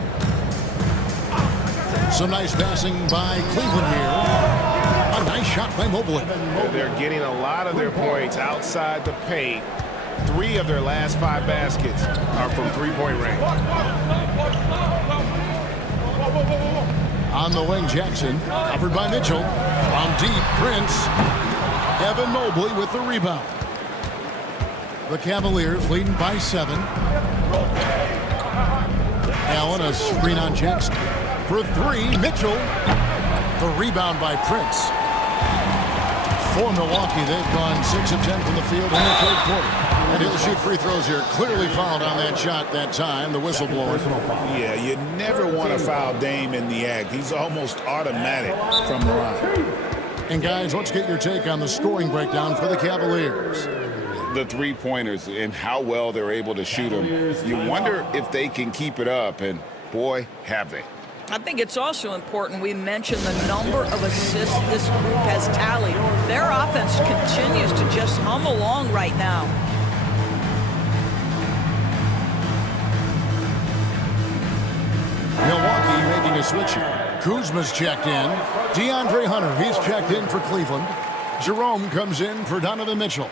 Some nice passing by Cleveland here. A nice shot by Mobley. They're getting a lot of their points outside the paint. 3 of their last 5 baskets are from three-point range. On the wing, Jackson. Covered by Mitchell. From deep, Prince. Evan Mobley with the rebound. The Cavaliers leading by 7. Allen, a screen on Jackson. For 3, Mitchell. The rebound by Prince. For Milwaukee, they've gone 6 of 10 from the field in the 3rd quarter. And he'll shoot free throws here. Clearly fouled on that shot that time. The whistle blower. Yeah, you never want to foul Dame in the act. He's almost automatic from the line. And guys, let's get your take on the scoring breakdown for the Cavaliers. The three-pointers and how well they're able to shoot them. You wonder if they can keep it up, and boy, have they. I think it's also important we mention the number of assists this group has tallied. Their offense continues to just hum along right now. Milwaukee making a switch here. Kuzma's checked in. DeAndre Hunter, he's checked in for Cleveland. Jerome comes in for Donovan Mitchell.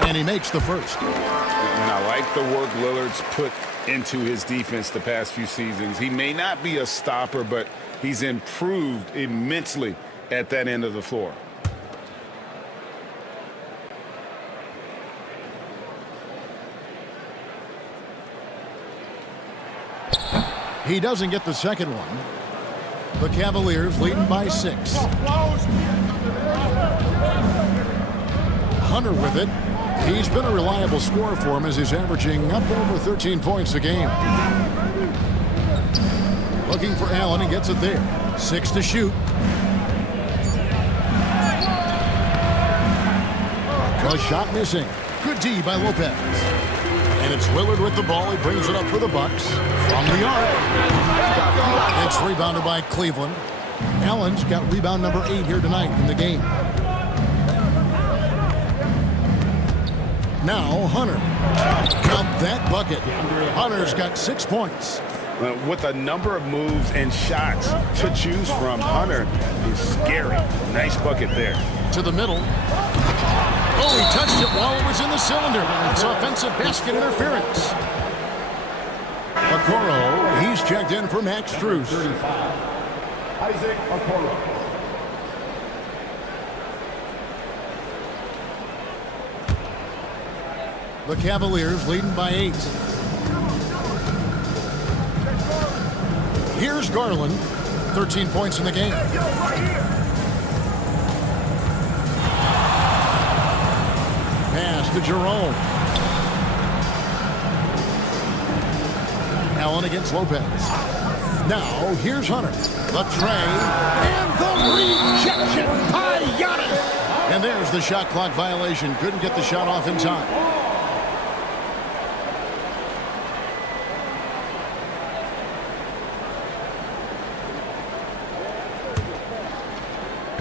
And he makes the first. And I like the work Lillard's put into his defense the past few seasons. He may not be a stopper, but he's improved immensely at that end of the floor. He doesn't get the second one. The Cavaliers leading by 6. Hunter with it. He's been a reliable scorer for him as he's averaging up over 13 points a game. Looking for Allen, and gets it there. 6 to shoot. A shot missing. Good D by Lopez. And it's Lillard with the ball. He brings it up for the Bucks. From the arc. It's rebounded by Cleveland. Allen's got rebound number 8 here tonight in the game. Now Hunter. Count that bucket. Hunter's got 6 points. With a number of moves and shots to choose from, Hunter is scary. Nice bucket there. To the middle. Oh, he touched it while it was in the cylinder. It's offensive basket interference. Okoro, he's checked in for Max Strus. 35. Isaac Okoro. The Cavaliers leading by 8. Here's Garland. 13 points in the game. Pass to Jerome. Allen against Lopez. Now here's Hunter. The tray. And the rejection by Giannis. And there's the shot clock violation. Couldn't get the shot off in time.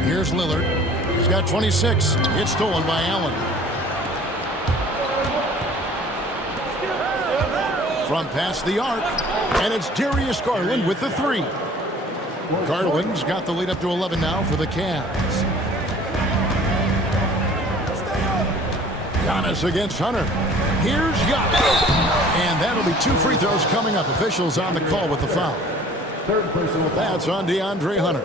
Here's Lillard. He's got 26. It's stolen by Allen. From past the arc. And it's Darius Garland with the 3. Garland's got the lead up to 11 now for the Cavs. Giannis against Hunter. Here's Giannis. And that'll be 2 free throws coming up. Officials on the call with the foul. That's on DeAndre Hunter.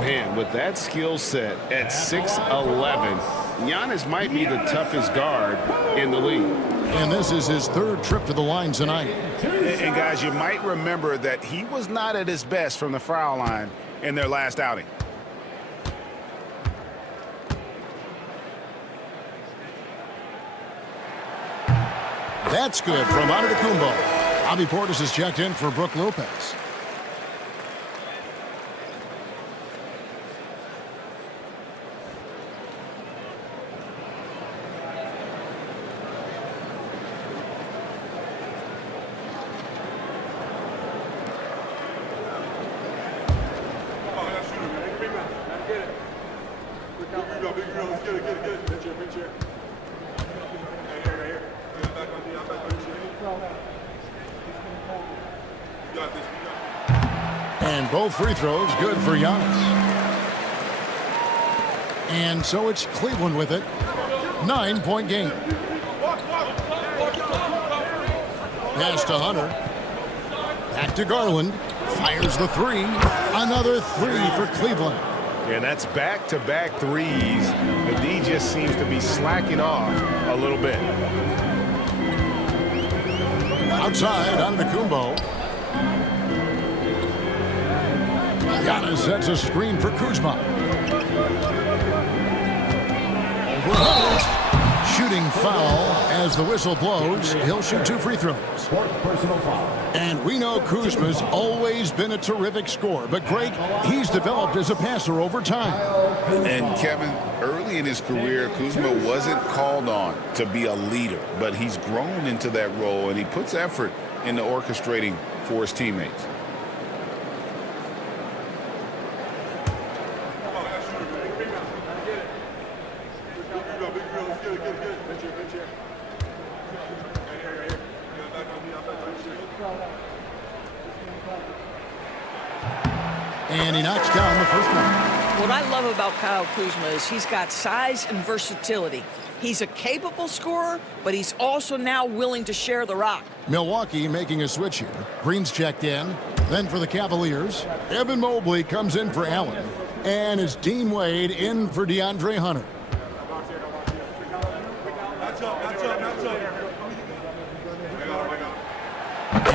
Man, with that skill set at 6'11", Giannis might be the toughest guard in the league. And this is his 3rd trip to the line tonight. And guys, you might remember that he was not at his best from the foul line in their last outing. That's good from Antetokounmpo. Bobby Portis is checked in for Brook Lopez. And both free throws good for Giannis. And so it's Cleveland with it. 9-point game. Pass to Hunter. Back to Garland. Fires the 3. Another 3 for Cleveland. And that's back-to-back threes. The D just seems to be slacking off a little bit. Outside, Antetokounmpo. Giannis sets a screen for Kuzma. Over Hunter. shooting foul. As the whistle blows, he'll shoot 2 free throws. Fourth personal foul. And we know Kuzma's always been a terrific scorer, but Greg, he's developed as a passer over time. And Kevin, early in his career, Kuzma wasn't called on to be a leader, but he's grown into that role, and he puts effort into orchestrating for his teammates. And he knocks down the first one. What I love about Kyle Kuzma is he's got size and versatility. He's a capable scorer, but he's also now willing to share the rock. Milwaukee making a switch here. Green's checked in. Then for the Cavaliers, Evan Mobley comes in for Allen. And it's Dean Wade in for DeAndre Hunter.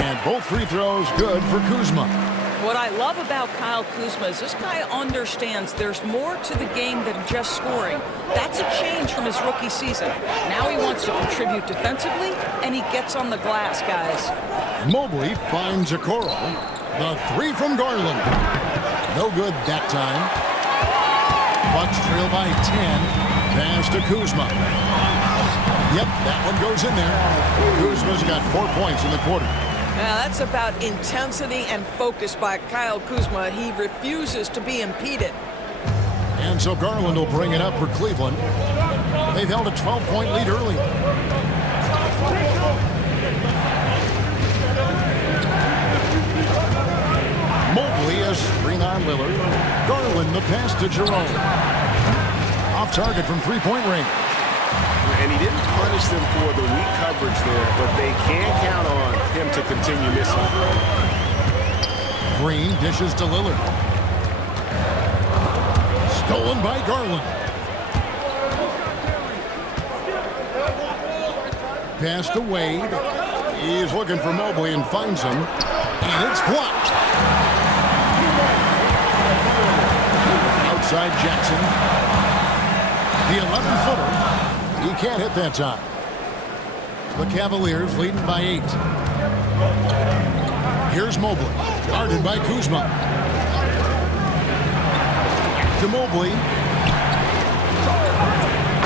And both free throws good for Kuzma. What I love about Kyle Kuzma is this guy understands there's more to the game than just scoring. That's a change from his rookie season. Now he wants to contribute defensively, and he gets on the glass, guys. Mobley finds Okoro. The 3 from Garland. No good that time. Bucks trail by 10. Pass to Kuzma. Yep, that one goes in there. Kuzma's got 4 points in the quarter. Now that's about intensity and focus by Kyle Kuzma. He refuses to be impeded. And so Garland will bring it up for Cleveland. They've held a 12-point lead early. Mobley a screen on Lillard. Garland the pass to Jerome. Off target from 3-point range. And he didn't punish them for the weak coverage there, but they can count on him to continue missing. Green dishes to Lillard. Stolen by Garland. Pass to Wade. He's looking for Mobley and finds him. And it's blocked. Outside Jackson. The 11-footer. He can't hit that time. The Cavaliers leading by 8. Here's Mobley, guarded by Kuzma. To Mobley.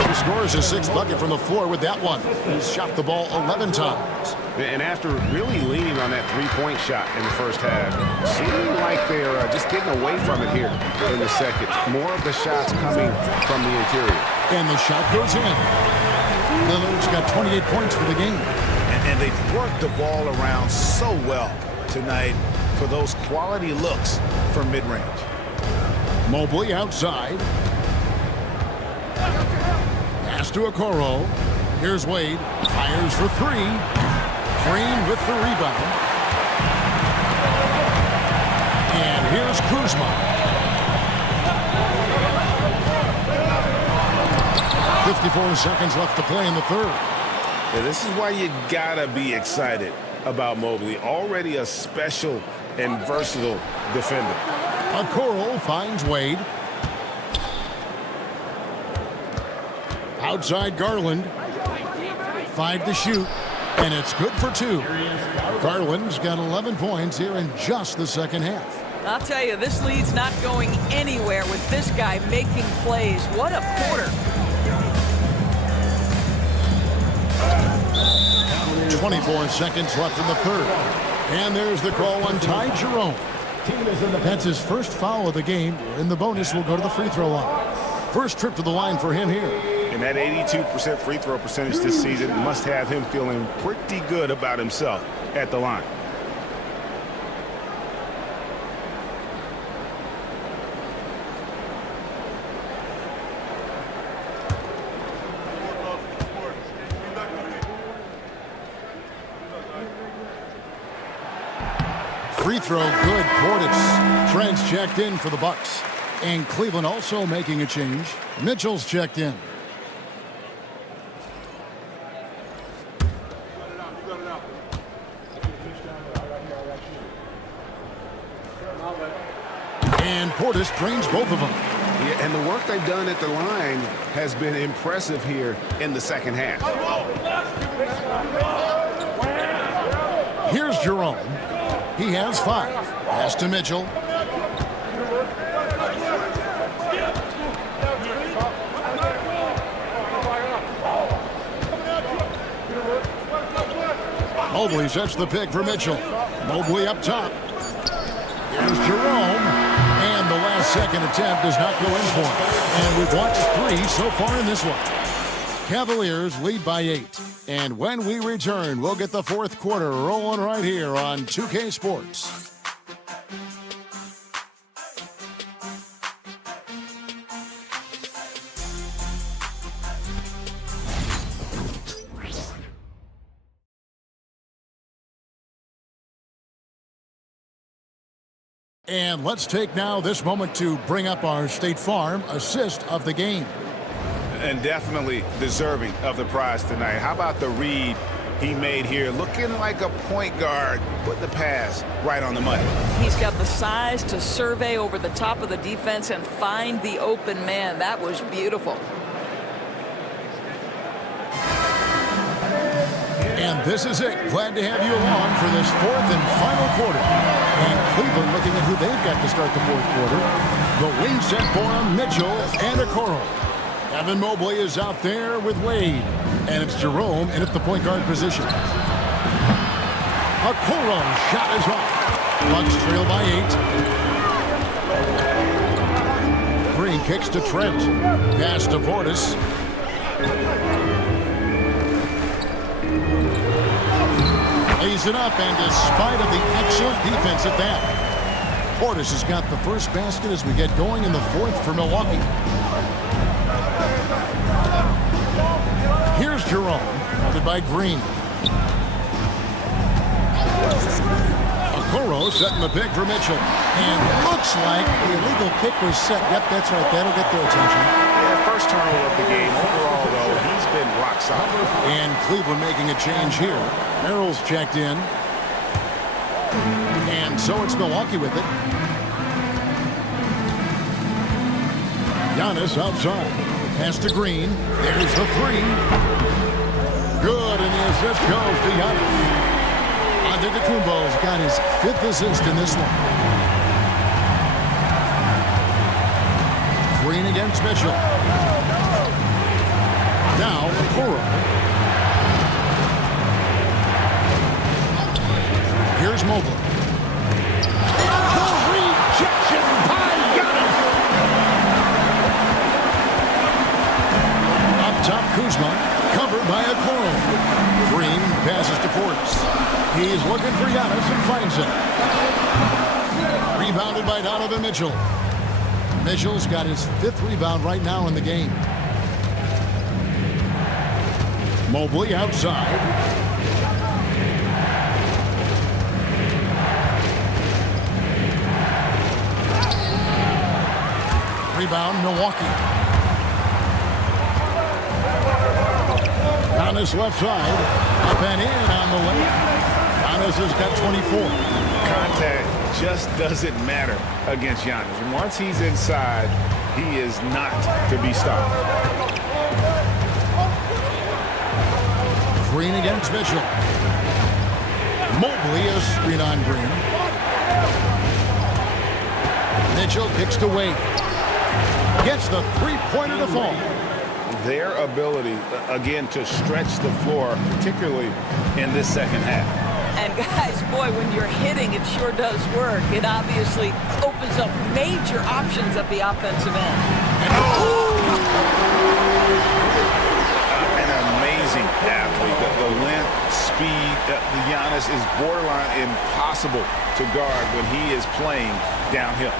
He scores his 6th bucket from the floor with that one. He's shot the ball 11 times. And after really leaning on that 3-point shot in the first half, seeming like they're just getting away from it here in the second. More of the shots coming from the interior. And the shot goes in. Lillard's got 28 points for the game. And they've worked the ball around so well tonight for those quality looks from mid-range. Mobley outside. Pass to Okoro. Here's Wade. Fires for 3. Green with the rebound. And here's Kuzma. 54 seconds left to play in the third. Yeah, this is why you gotta be excited about Mobley. Already a special and versatile defender. Okoro finds Wade. Outside Garland. 5 to shoot. And it's good for 2. Garland's got 11 points here in just the second half. I'll tell you, this lead's not going anywhere with this guy making plays. What a quarter. 24 seconds left in the third. And there's the call on Ty Jerome. That's his first foul of the game, and the bonus will go to the free throw line. First trip to the line for him here. And that 82% free throw percentage this season must have him feeling pretty good about himself at the line. Free throw good. Portis. Trent's checked in for the Bucks. And Cleveland also making a change. Mitchell's checked in. And Portis drains both of them. Yeah, and the work they've done at the line has been impressive here in the second half. Here's Jerome. He has 5. Pass to Mitchell. Mobley sets the pick for Mitchell. Mobley up top. Here's Jerome. And the last second attempt does not go in for him. And we've watched 3 so far in this one. Cavaliers lead by 8. And when we return, we'll get the fourth quarter rolling right here on 2K Sports. And let's take now this moment to bring up our State Farm assist of the game. And definitely deserving of the prize tonight. How about the read he made here? Looking like a point guard, put the pass right on the money. He's got the size to survey over the top of the defense and find the open man. That was beautiful. And this is it. Glad to have you along for this fourth and final quarter. And Cleveland looking at who they've got to start the fourth quarter. The wing set for them, Mitchell and Okoro. Evan Mobley is out there with Wade. And it's Jerome in at the point guard position. Okoro shot is off. Bucks trail by 8. Green kicks to Trent. Pass to Portis. Lays it up, and despite of the excellent defense at that, Portis has got the first basket as we get going in the fourth for Milwaukee. Here's Jerome, covered by Green. Okoro setting the pick for Mitchell. And looks like the illegal kick was set. Yep, that's right. That'll get their attention. Yeah, first turnover of the game. Overall, though, he's been rock solid. And Cleveland making a change here. Merrill's checked in. And so it's Milwaukee with it. Giannis outside. Pass to Green. There's the 3. Good, and the assist goes to Giannis. Antetokounmpo's got his 5th assist in this one. Green against Mitchell. Now, Okoro. Here's Mobley. The rejection by Giannis. Up top, Kuzma. Covered by Okoro. Green passes to Portis. He's looking for Giannis and finds him. Rebounded by Donovan Mitchell. Mitchell's got his 5th rebound right now in the game. Mobley outside. Rebound, Milwaukee. Giannis left side. Up and in on the way. Giannis has got 24. Contact just doesn't matter against Giannis. Once he's inside, he is not to be stopped. Green against Mitchell. Mobley is screen on Green. Mitchell kicks to Wade. Gets the three-pointer to fall. Their ability, again, to stretch the floor, particularly in this second half. And guys, boy, when you're hitting, it sure does work. It obviously opens up major options at the offensive end. An amazing athlete. The length, speed, the Giannis is borderline impossible to guard when he is playing downhill.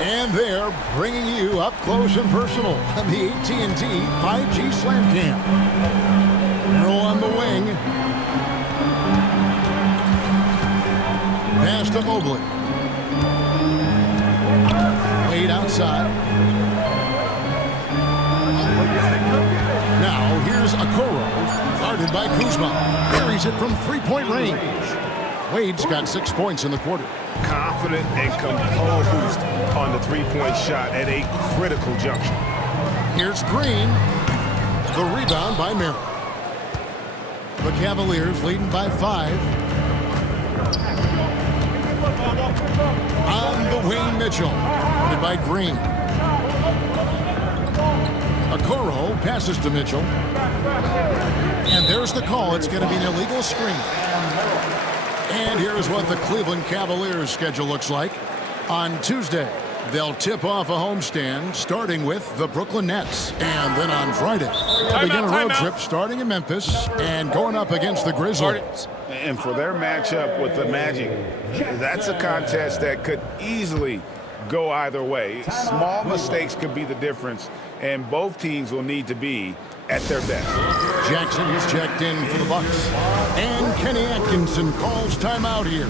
And they're bringing you up close and personal on the AT&T 5G Slam Cam. Merrill on the wing. Pass to Mobley. Wade outside. Now here's Okoro, guarded by Kuzma. Carries it from three-point range. Wade's got 6 points in the quarter. Confident confident and composed on the three-point shot at a critical juncture. Here's Green. The rebound by Merrill. The Cavaliers leading by 5. On the wing, Mitchell. Guarded by Green. Okoro passes to Mitchell. And there's the call. It's going to be an illegal screen. And here's what the Cleveland Cavaliers schedule looks like. On Tuesday, they'll tip off a homestand starting with the Brooklyn Nets. And then on Friday, they'll begin a road trip starting in Memphis and going up against the Grizzlies. And for their matchup with the Magic, that's a contest that could easily go either way. Small mistakes could be the difference, and both teams will need to be at their best. Jackson is checked in for the Bucks. And Kenny Atkinson calls timeout here.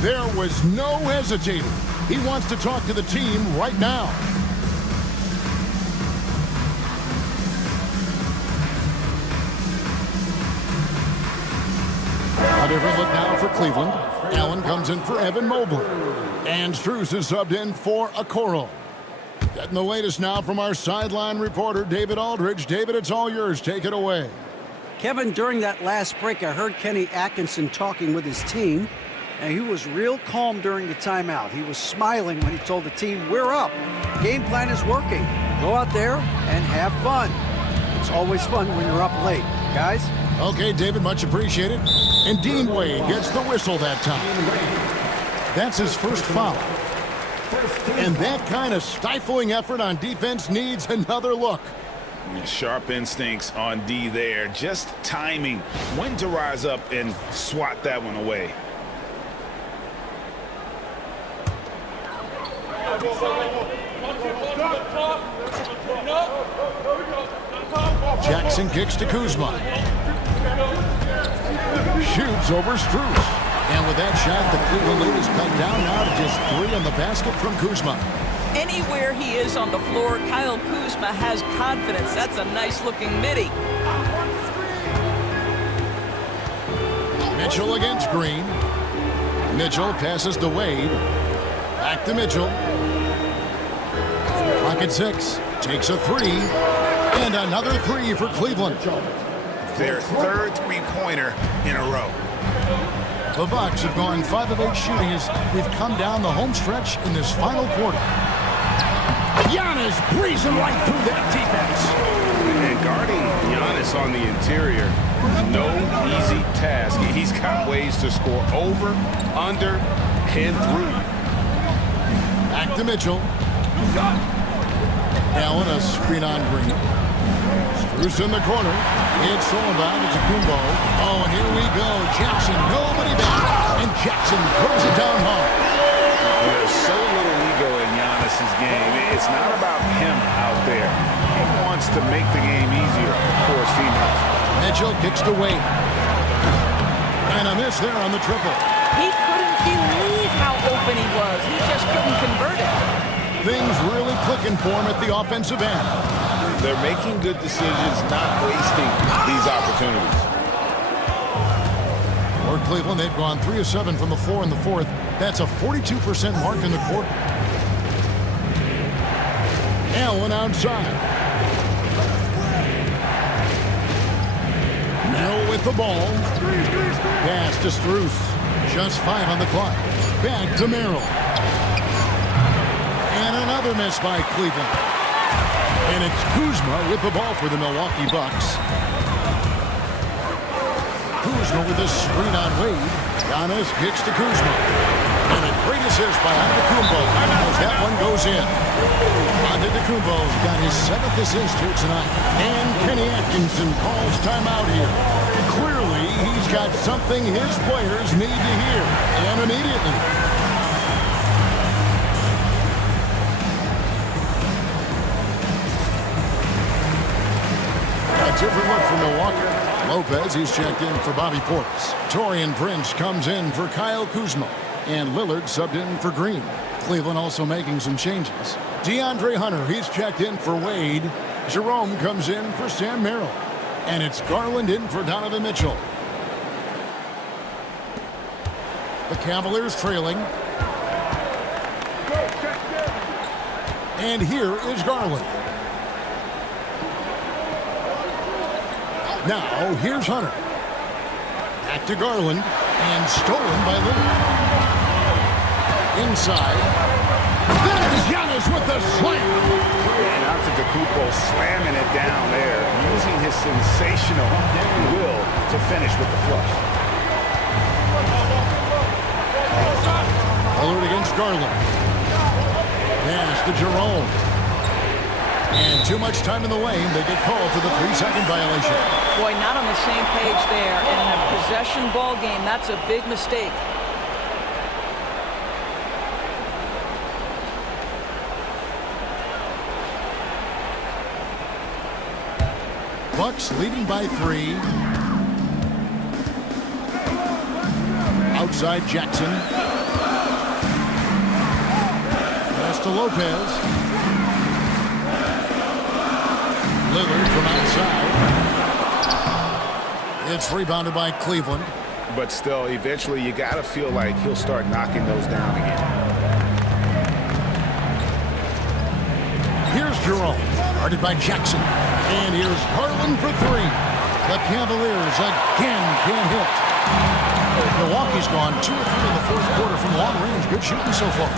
There was no hesitating. He wants to talk to the team right now. A different look now for Cleveland. Allen comes in for Evan Mobley. And Strus is subbed in for Okoro. Getting the latest now from our sideline reporter, David Aldridge. David, it's all yours. Take it away. Kevin, during that last break, I heard Kenny Atkinson talking with his team, and he was real calm during the timeout. He was smiling when he told the team, we're up. Game plan is working. Go out there and have fun. It's always fun when you're up late. Guys? Okay, David, much appreciated. And Dean Wade gets the whistle that time. That's his first foul. And that kind of stifling effort on defense needs another look. Sharp instincts on D there. Just timing when to rise up and swat that one away. Jackson kicks to Kuzma. Shoots over Strus. And with that shot, the Cleveland lead is cut down now to just 3 on the basket from Kuzma. Anywhere he is on the floor, Kyle Kuzma has confidence. That's a nice-looking midi. Mitchell against Green. Mitchell passes to Wade. Back to Mitchell. Clock at 6. Takes a 3. And another 3 for Cleveland. Their third three-pointer in a row. The Bucks have gone 5 of 8 shooting as we've come down the home stretch in this final quarter. Giannis breezing right through that defense. And guarding Giannis on the interior, no easy task. He's got ways to score over, under, and through. Back to Mitchell. Allen, a screen on Green. Strus in the corner. It's stolen by Kumbo. Oh, and here we go. Jackson, nobody back. And Jackson throws it down hard. There's so little ego in Giannis's game. It's not about him out there. He wants to make the game easier for his teammates. Mitchell kicks to Wade. And a miss there on the triple. He couldn't believe how open he was. He just couldn't convert it. Things really clicking for him at the offensive end. They're making good decisions, not wasting these opportunities. For Cleveland, they've gone 3 of 7 from the floor in the fourth. That's a 42% mark in the quarter. Allen outside. Merrill with the ball. Pass to Strus. Just 5 on the clock. Back to Merrill. And another miss by Cleveland. And it's Kuzma with the ball for the Milwaukee Bucks. Kuzma with a screen on Wade. Giannis kicks to Kuzma. And a great assist by Antetokounmpo as that one goes in. Antetokounmpo's got his 7th assist here tonight. And Kenny Atkinson calls timeout here. Clearly, he's got something his players need to hear. And immediately. Different look for Milwaukee. Lopez, he's checked in for Bobby Portis. Taurean Prince comes in for Kyle Kuzma. And Lillard subbed in for Green. Cleveland also making some changes. DeAndre Hunter, he's checked in for Wade. Jerome comes in for Sam Merrill. And it's Garland in for Donovan Mitchell. The Cavaliers trailing. And here is Garland. Now, here's Hunter. Back to Garland, and stolen by Lillard. Inside. There's Giannis with the slam. And Antetokounmpo slamming it down there, using his sensational will to finish with the flush. Lillard against Garland. Pass to Jerome. And too much time in the lane. They get called for the 3-second violation. Boy, not on the same page there. And in a possession ball game, that's a big mistake. Bucks leading by 3. Outside Jackson. Pass to Lopez. Lillard from outside. It's rebounded by Cleveland. But still, eventually, you got to feel like he'll start knocking those down again. Here's Jerome, guarded by Jackson. And here's Garland for 3. The Cavaliers again can't hit. Milwaukee's gone 2 or 3 in the fourth quarter from long range. Good shooting so far.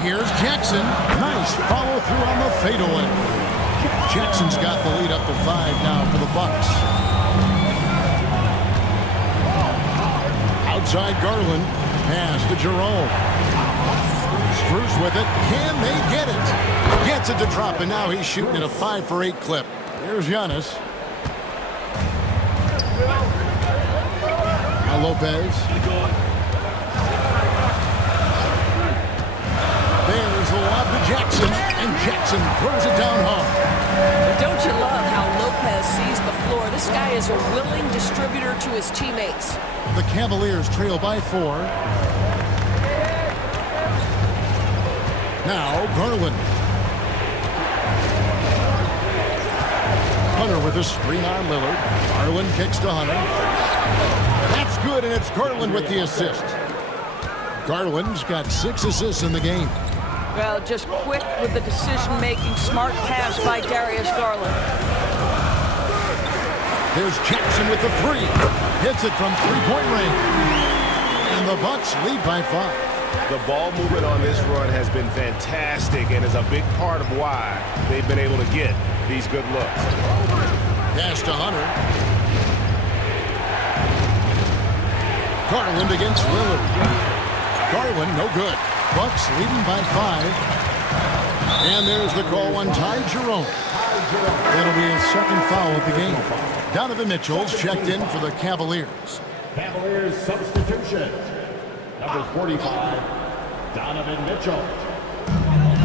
Here's Jackson. Nice follow through on the fadeaway. Jackson's got the lead up to 5 now for the Bucks. Outside Garland. Pass to Jerome. Strus with it. Can they get it? Gets it to drop, and now he's shooting at a 5 for 8 clip. Here's Giannis. Now Lopez. There's the lob to Jackson, and Jackson throws it down hard. Don't you love how Lopez sees the floor? This guy is a willing distributor to his teammates. The Cavaliers trail by 4. Now Garland. Hunter with a screen on Lillard. Garland kicks to Hunter. That's good, and it's Garland with the assist. Garland's got 6 assists in the game. Well, just quick with the decision-making, smart pass by Darius Garland. There's Jackson with the 3. Hits it from 3-point range. And the Bucks lead by 5. The ball movement on this run has been fantastic and is a big part of why they've been able to get these good looks. Pass to Hunter. Garland against Lillard. Garland, no good. Bucks leading by 5. And there's the call on Ty Jerome. That'll be his second foul of the game. Donovan Mitchell's checked in for the Cavaliers. Cavaliers substitution. Number 45, Donovan Mitchell.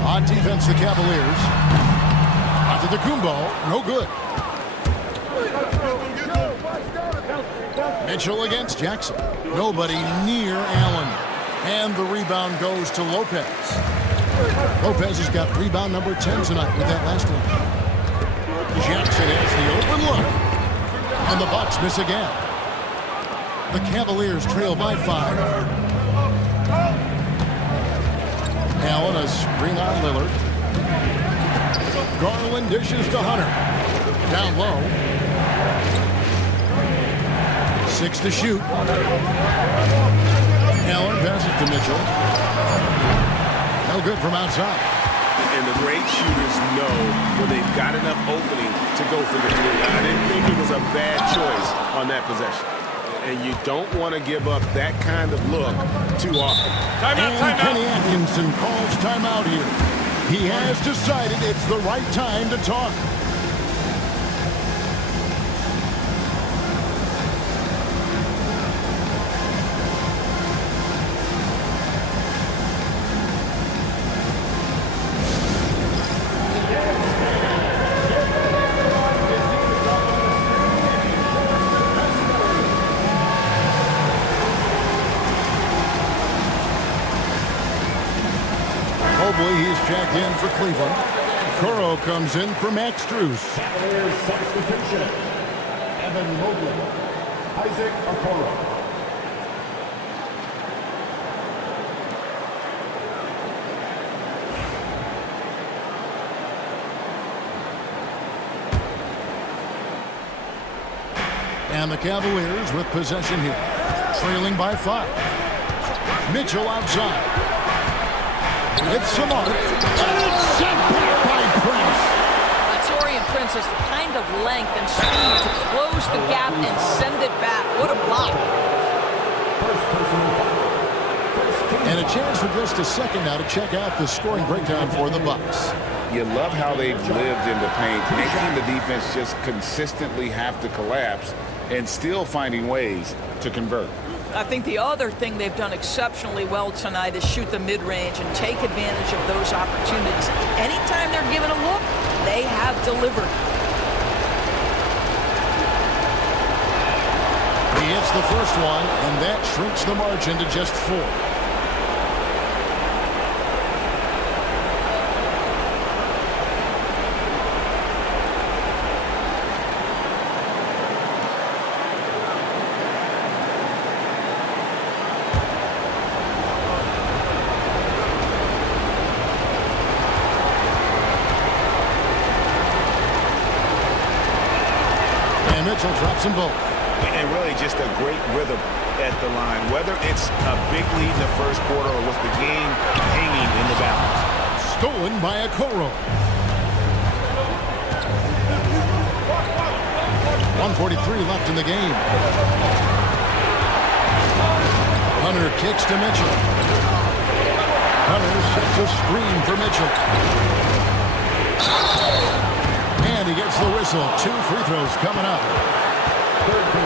On defense, the Cavaliers. Antetokounmpo, no good. Mitchell against Jackson. Nobody near Allen. And the rebound goes to Lopez. Lopez has got rebound number 10 tonight with that last one. Jackson has the open look. And the Bucks miss again. The Cavaliers trail by 5. Allen, a screen on Lillard. Garland dishes to Hunter. Down low. 6 to shoot. Allen passes to Mitchell. No good from outside. And the great shooters know when they've got enough opening to go for the 3. I didn't think it was a bad choice on that possession. And you don't want to give up that kind of look too often. And Kenny Atkinson calls timeout here. He has decided it's the right time to talk. He's checked in for Cleveland. Coro comes in for Max Strus. Cavaliers substitution. Evan Mobley. Isaac Okoro. And the Cavaliers with possession here. Trailing by 5. Mitchell outside. It's Samart. And it's sent back by Prince. Torian Prince has the kind of length and speed to close the gap and send it back. What a block. And a chance for just a second now to check out the scoring breakdown for the Bucks. You love how they've lived in the paint, making the defense just consistently have to collapse and still finding ways to convert. I think the other thing they've done exceptionally well tonight is shoot the mid-range and take advantage of those opportunities. Anytime they're given a look, they have delivered. He hits the first one, and that shrinks the margin to just 4. Mitchell drops them both. And really just a great rhythm at the line, whether it's a big lead in the first quarter or with the game hanging in the balance. Stolen by Okoro. 1:43 left in the game. Hunter kicks to Mitchell. Hunter sets a screen for Mitchell. And he gets the whistle. 2 free throws coming up.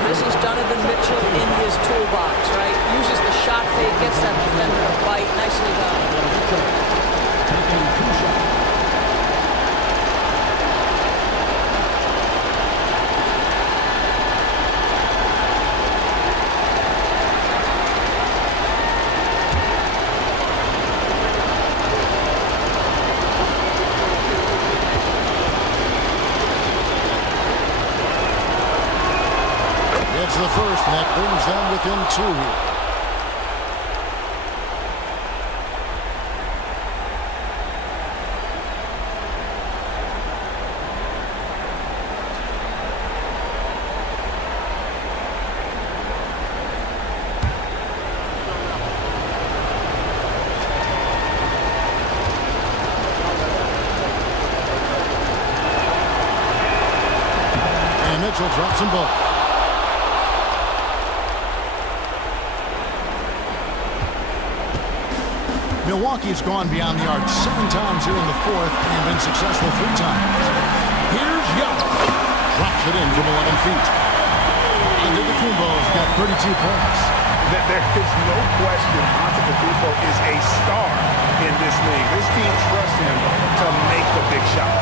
This is Donovan Mitchell in his toolbox, right? Uses the shot fake, gets that defender to bite. Nicely done. The first, and that brings them within 2 here. And Mitchell drops them both. Milwaukee's gone beyond the arc 7 times here in the 4th and been successful 3 times. Here's Young. Drops it in from 11 feet. Antetokounmpo's got 32 points. There is no question Antetokounmpo is a star in this league. This team trusts him to make the big shot.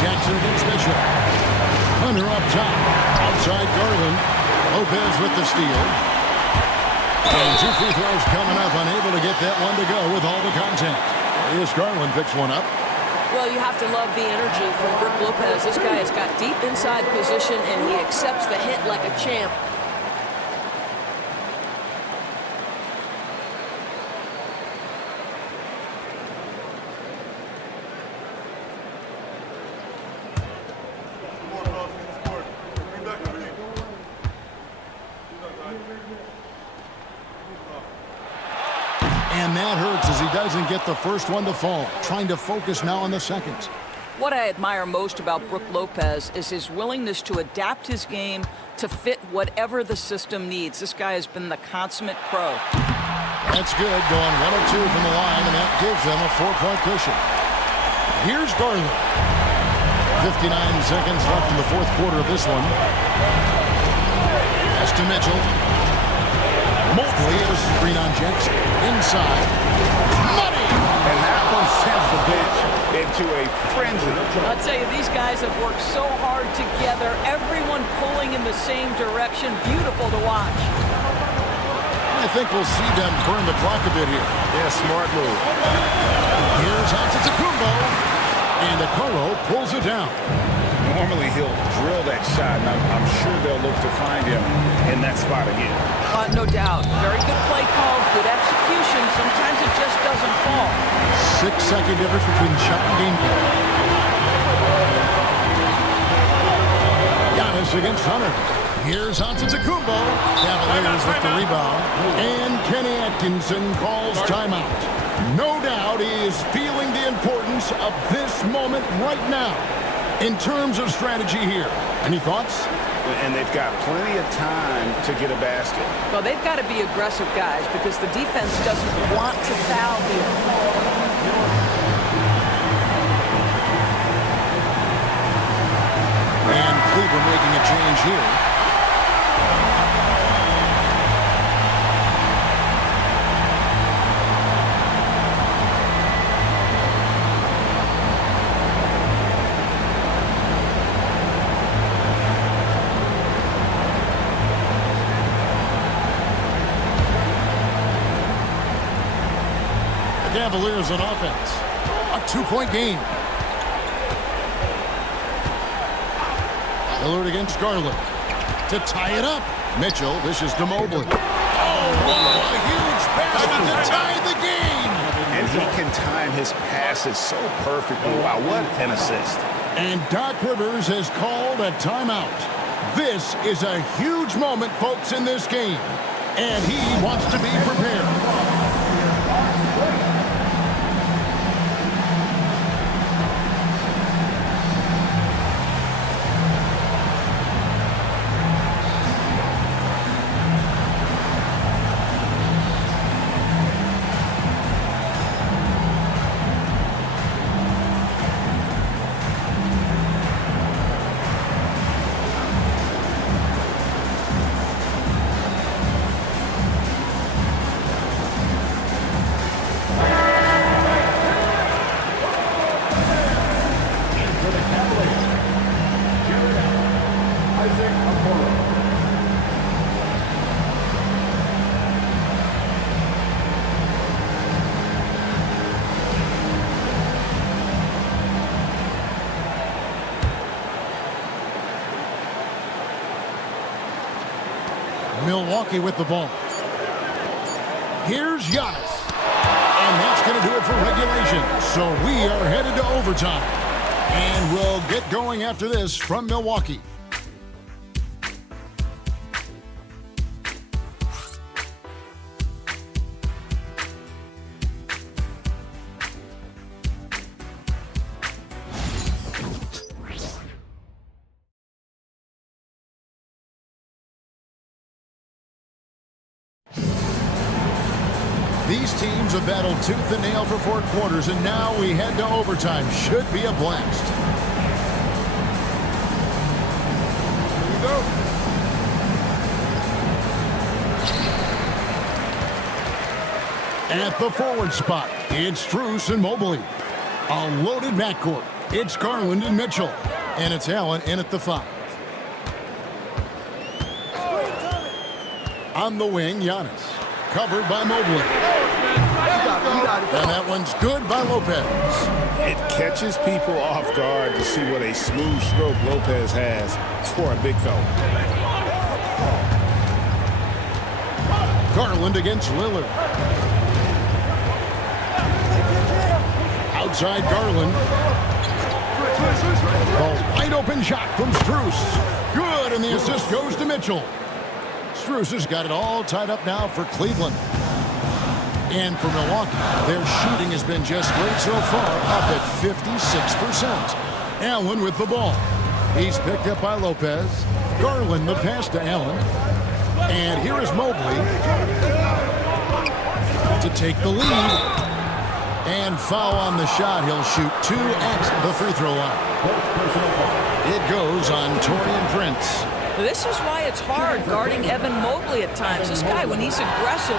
Jackson against Mitchell. Hunter up top. Outside Garland. Lopez with the steal. And 2 free throws coming up, unable to get that one to go with all the content. Here's Garland, picks one up. Well, you have to love the energy from Brook Lopez. This guy has got deep inside position, and he accepts the hit like a champ. And that hurts as he doesn't get the first one to fall. Trying to focus now on the second. What I admire most about Brook Lopez is his willingness to adapt his game to fit whatever the system needs. This guy has been the consummate pro. That's good, going 1 of 2 from the line, and that gives them a 4-point cushion. Here's Garland. 59 seconds left in the 4th quarter of this one. Pass to Mitchell. Mobley has a screen on Jackson. Inside. Money! And that one sends the bench into a frenzy. I'll tell you, these guys have worked so hard together. Everyone pulling in the same direction. Beautiful to watch. I think we'll see them burn the clock a bit here. Yeah, smart move. Here's Antetokounmpo. And Okoro pulls it down. Normally he'll drill that shot, and I'm sure they'll look to find him in that spot again. No doubt. Very good play call, good execution. Sometimes it just doesn't fall. 6-second difference between shot and game. Giannis against Hunter. Here's Antetokounmpo. Cavaliers with the rebound. And Kenny Atkinson calls timeout. No doubt he is feeling the importance of this moment right now. In terms of strategy here, any thoughts? And they've got plenty of time to get a basket. Well, they've got to be aggressive, guys, because the defense doesn't want to foul here. And Cleveland making a change here. Cavaliers on offense. A 2-point game. Lillard against Garland. To tie it up. Mitchell, this is to Mobley. Oh, a huge basket to tie the game. And he can time his passes so perfectly. Wow, what an assist. And Doc Rivers has called a timeout. This is a huge moment, folks, in this game. And he wants to be prepared. Milwaukee with the ball. Here's Giannis. And that's going to do it for regulation. So we are headed to overtime. And we'll get going after this from Milwaukee. These teams have battled tooth and nail for 4 quarters, and now we head to overtime. Should be a blast. Here we go. At the forward spot, it's Strus and Mobley. A loaded backcourt. It's Garland and Mitchell. And it's Allen in at the 5. On the wing, Giannis. Covered by Mobley. And that one's good by Lopez. It catches people off guard to see what a smooth stroke Lopez has for a big fella. Garland against Lillard. Outside Garland. A wide open shot from Strus. Good, and the assist goes to Mitchell. Strus has got it all tied up now for Cleveland. And for Milwaukee, their shooting has been just great so far, up at 56%. Allen with the ball. He's picked up by Lopez. Garland the pass to Allen. And here is Mobley to take the lead. And foul on the shot. He'll shoot 2 at the free throw line. It goes on Taurean Prince. This is why it's hard guarding Evan Mobley at times. This guy, when he's aggressive,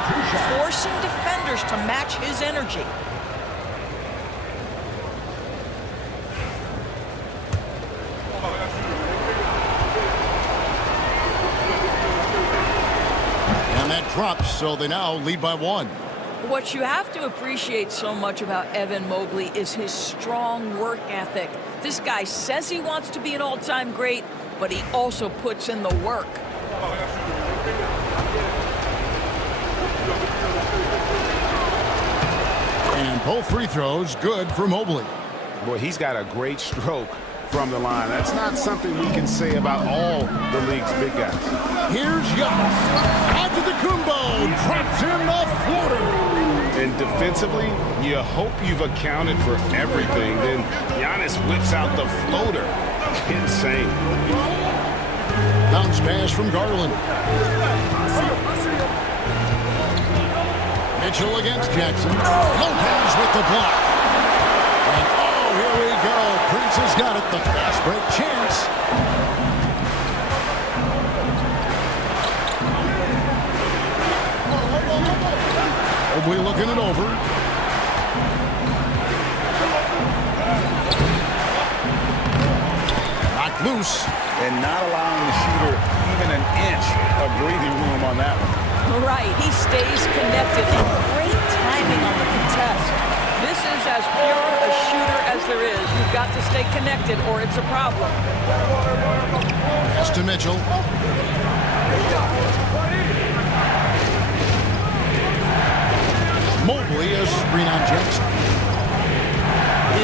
forcing defenders to match his energy. And that drops, so they now lead by 1. What you have to appreciate so much about Evan Mobley is his strong work ethic. This guy says he wants to be an all-time great, but he also puts in the work. And both free throws good for Mobley. Boy, he's got a great stroke from the line. That's not something we can say about all the league's big guys. Here's Giannis. Antetokounmpo drops in the floater. And defensively, you hope you've accounted for everything. Then Giannis whips out the floater. Insane. Bounce pass from Garland. Mitchell against Jackson. Lopez with the block. And oh, here we go. Prince has got it. The fast break chance. Mobley looking it over. Knocked loose. And not allowing the shooter even an inch of breathing room on that one. Right, he stays connected, and great timing on the contest. This is as pure a shooter as there is. You've got to stay connected or it's a problem. Pass to Mitchell. Mobley is screen on Jackson.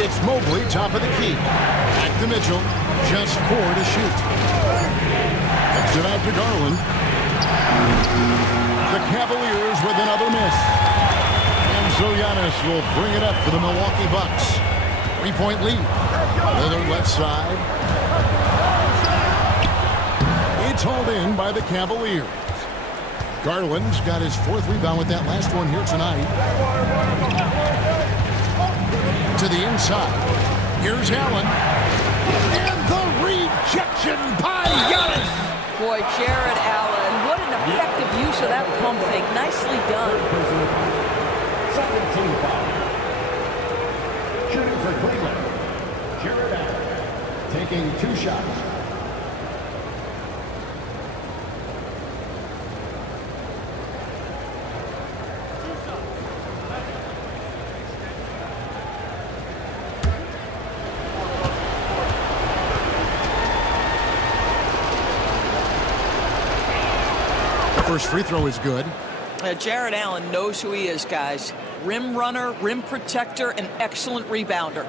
It's Mobley, top of the key. Back to Mitchell. Just 4 to shoot. Gets it out to Garland. The Cavaliers with another miss. And so Giannis will bring it up for the Milwaukee Bucks. 3-point lead. Lillard left side. It's hauled in by the Cavaliers. Garland's got his 4th rebound with that last one here tonight. To the inside. Here's Allen. And the rejection by Giannis. Boy, Jared Allen, what an effective use of that pump fake. Nicely done. Second team foul. Shooting for Cleveland, Jared Allen, taking 2 shots. First free throw is good. Jared Allen knows who he is, guys. Rim runner, rim protector, and excellent rebounder.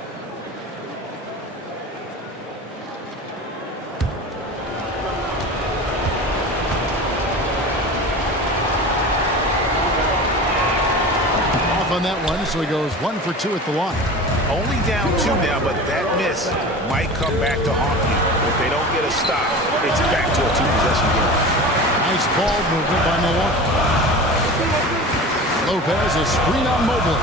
Off on that one, so he goes 1 for 2 at the line. Only down 2 now, but that miss might come back to haunt you. If they don't get a stop, it's back to a 2-possession game. Nice ball movement by Milwaukee. Lopez, a screen on Mobley.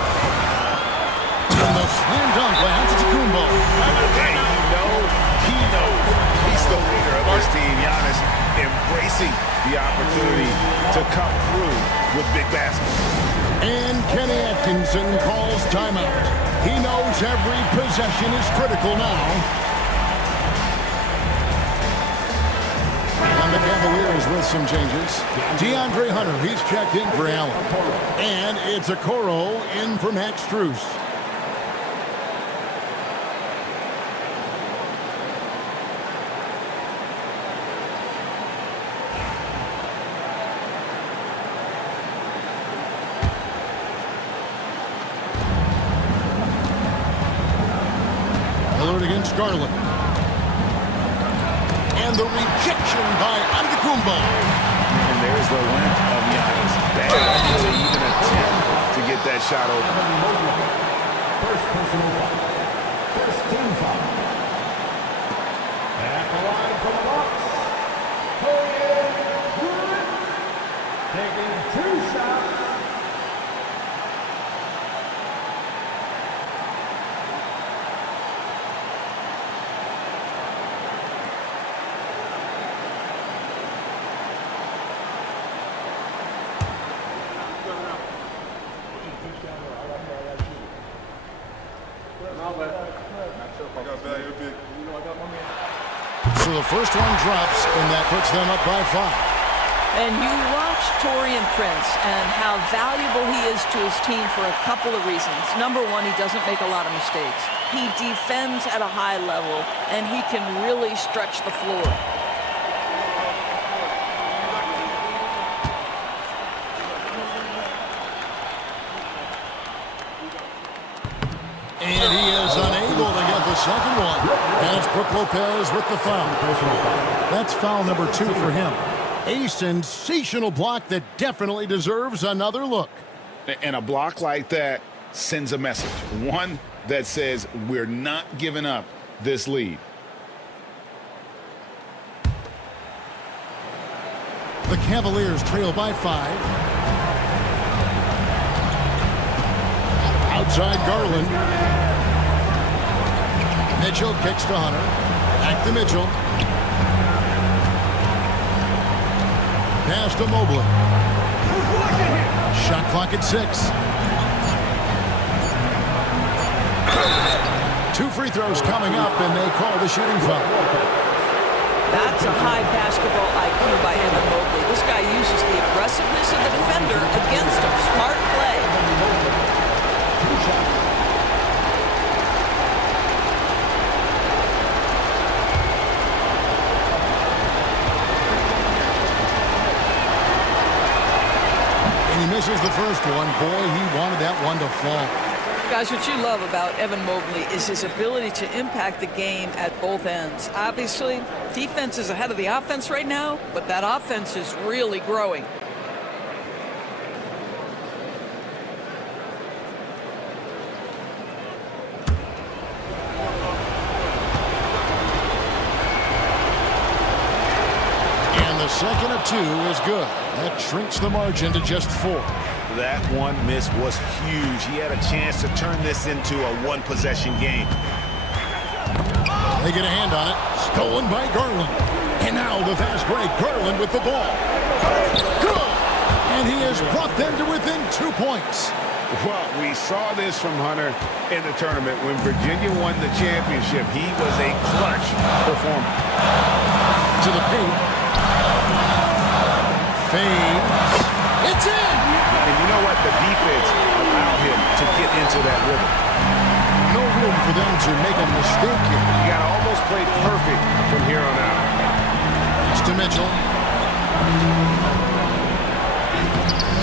And the slam dunk by Antetokounmpo. And he knows he's the leader of this team. Giannis embracing the opportunity to come through with big baskets. And Kenny Atkinson calls timeout. He knows every possession is critical now. The Cavaliers with some changes. DeAndre Hunter, he's checked in for Allen. And it's Okoro in for Max Strus. Lillard against Garland. And the rejection by Antetokounmpo. And there's the length of Giannis. Bad to even attempt to get that shot open. First personal foul. First team foul. At the line for the Bucks. Taking 2 shots. So the first one drops, and that puts them up by 5. And you watch Taurean Prince and how valuable he is to his team for a couple of reasons. Number one, he doesn't make a lot of mistakes. He defends at a high level, and he can really stretch the floor. And he is unable to get the second one. And it's Brook Lopez with the foul. That's foul number 2 for him. A sensational block that definitely deserves another look. And a block like that sends a message. One that says we're not giving up this lead. The Cavaliers trail by 5. Outside Garland. Mitchell kicks to Hunter. Back to Mitchell. Pass to Mobley. Shot clock at 6. 2 free throws coming up, and they call the shooting foul. That's a high basketball IQ by Evan Mobley. This guy uses the aggressiveness of the defender against him. Smart play. And he misses the first one. Boy, he wanted that one to fall. Guys, what you love about Evan Mobley is his ability to impact the game at both ends. Obviously, defense is ahead of the offense right now, but that offense is really growing. And the second of 2 is good. That shrinks the margin to just 4. That one miss was huge. He had a chance to turn this into a one-possession game. They get a hand on it. Stolen by Garland. And now the fast break. Garland with the ball. Good. And he has brought them to within 2 points. Well, we saw this from Hunter in the tournament. When Virginia won the championship, he was a clutch performer. To the paint. Fades. It's in. And you know what? The defense allowed him to get into that rhythm. No room for them to make a mistake here. You got to almost play perfect from here on out. Pass to Mitchell.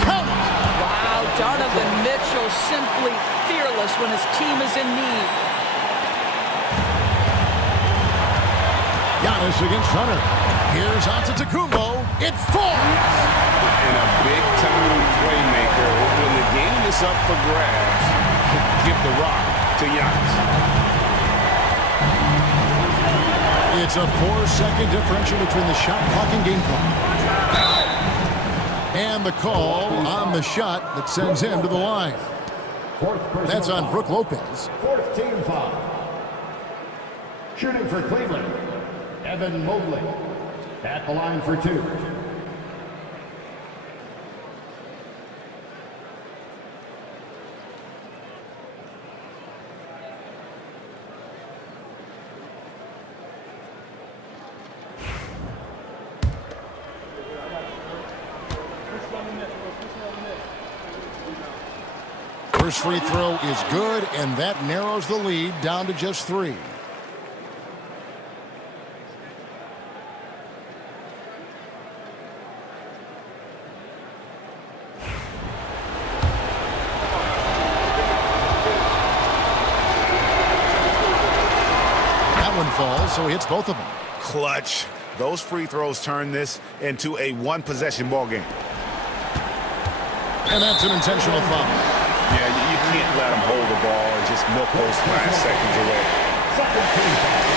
Count it. Wow, Donovan Mitchell simply fearless when his team is in need. Giannis against Hunter. Here's Antetokounmpo. It falls. And a big-time playmaker. When the game is up for grabs, give the rock to Giannis. It's a 4-second differential between the shot clock and game clock. And the call on the shot that sends him to the line. That's on Brook Lopez. 4th team foul. Shooting for Cleveland, Evan Mobley. At the line for 2. First free throw is good, and that narrows the lead down to just 3. That one falls, so he hits both of them. Clutch. Those free throws turn this into a one-possession ball game. And that's an intentional foul. Yeah, you can't let him hold the ball and just milk those last seconds away. Second team foul.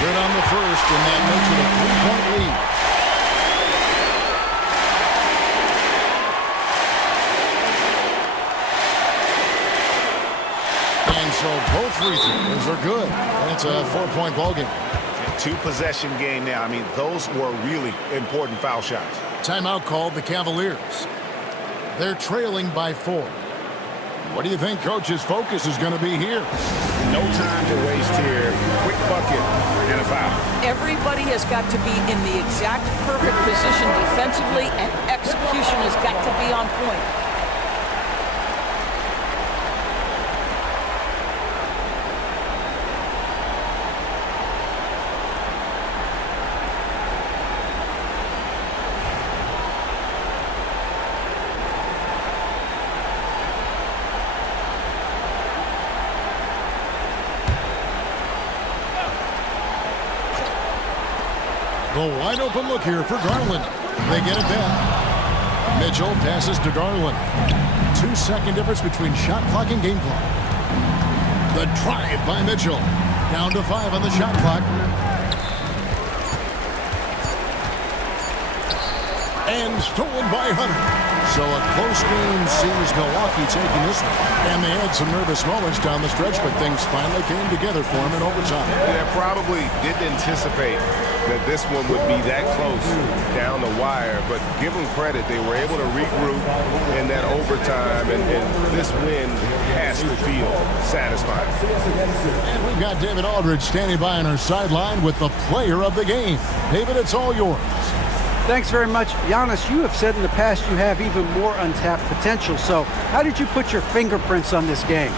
Good on the first, and that makes it a 3-point lead. And so both free throws are good. And it's a 4-point ball game. 2-possession game now. I mean, those were really important foul shots. Timeout called the Cavaliers. They're trailing by 4. What do you think Coach's focus is going to be here? No time to waste here. Quick bucket and a foul. Everybody has got to be in the exact perfect position defensively, and execution has got to be on point. The wide open look here for Garland. They get it back. Mitchell passes to Garland. 2-second difference between shot clock and game clock. The drive by Mitchell. Down to 5 on the shot clock. And stolen by Hunter. So a close game sees Milwaukee taking this one. And they had some nervous moments down the stretch, but things finally came together for them in overtime. Yeah, probably didn't anticipate that this one would be that close down the wire, but give them credit. They were able to regroup in that overtime, and this win has to feel satisfying. And we've got David Aldridge standing by on our sideline with the player of the game. David, it's all yours. Thanks very much. Giannis, you have said in the past you have even more untapped potential. So how did you put your fingerprints on this game?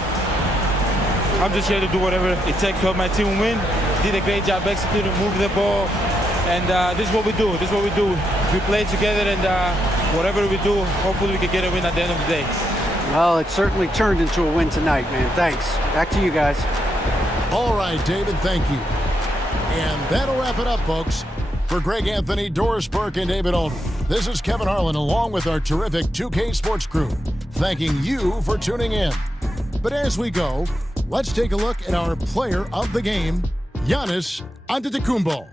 I'm just here to do whatever it takes to help my team win. Did a great job executing, moving the ball. And this is what we do. This is what we do. We play together, and whatever we do, hopefully we can get a win at the end of the day. Well, it certainly turned into a win tonight, man. Thanks. Back to you guys. All right, David, thank you. And that'll wrap it up, folks. For Greg Anthony, Doris Burke, and David Aldridge, this is Kevin Harlan along with our terrific 2K Sports crew, thanking you for tuning in. But as we go, let's take a look at our player of the game, Giannis Antetokounmpo.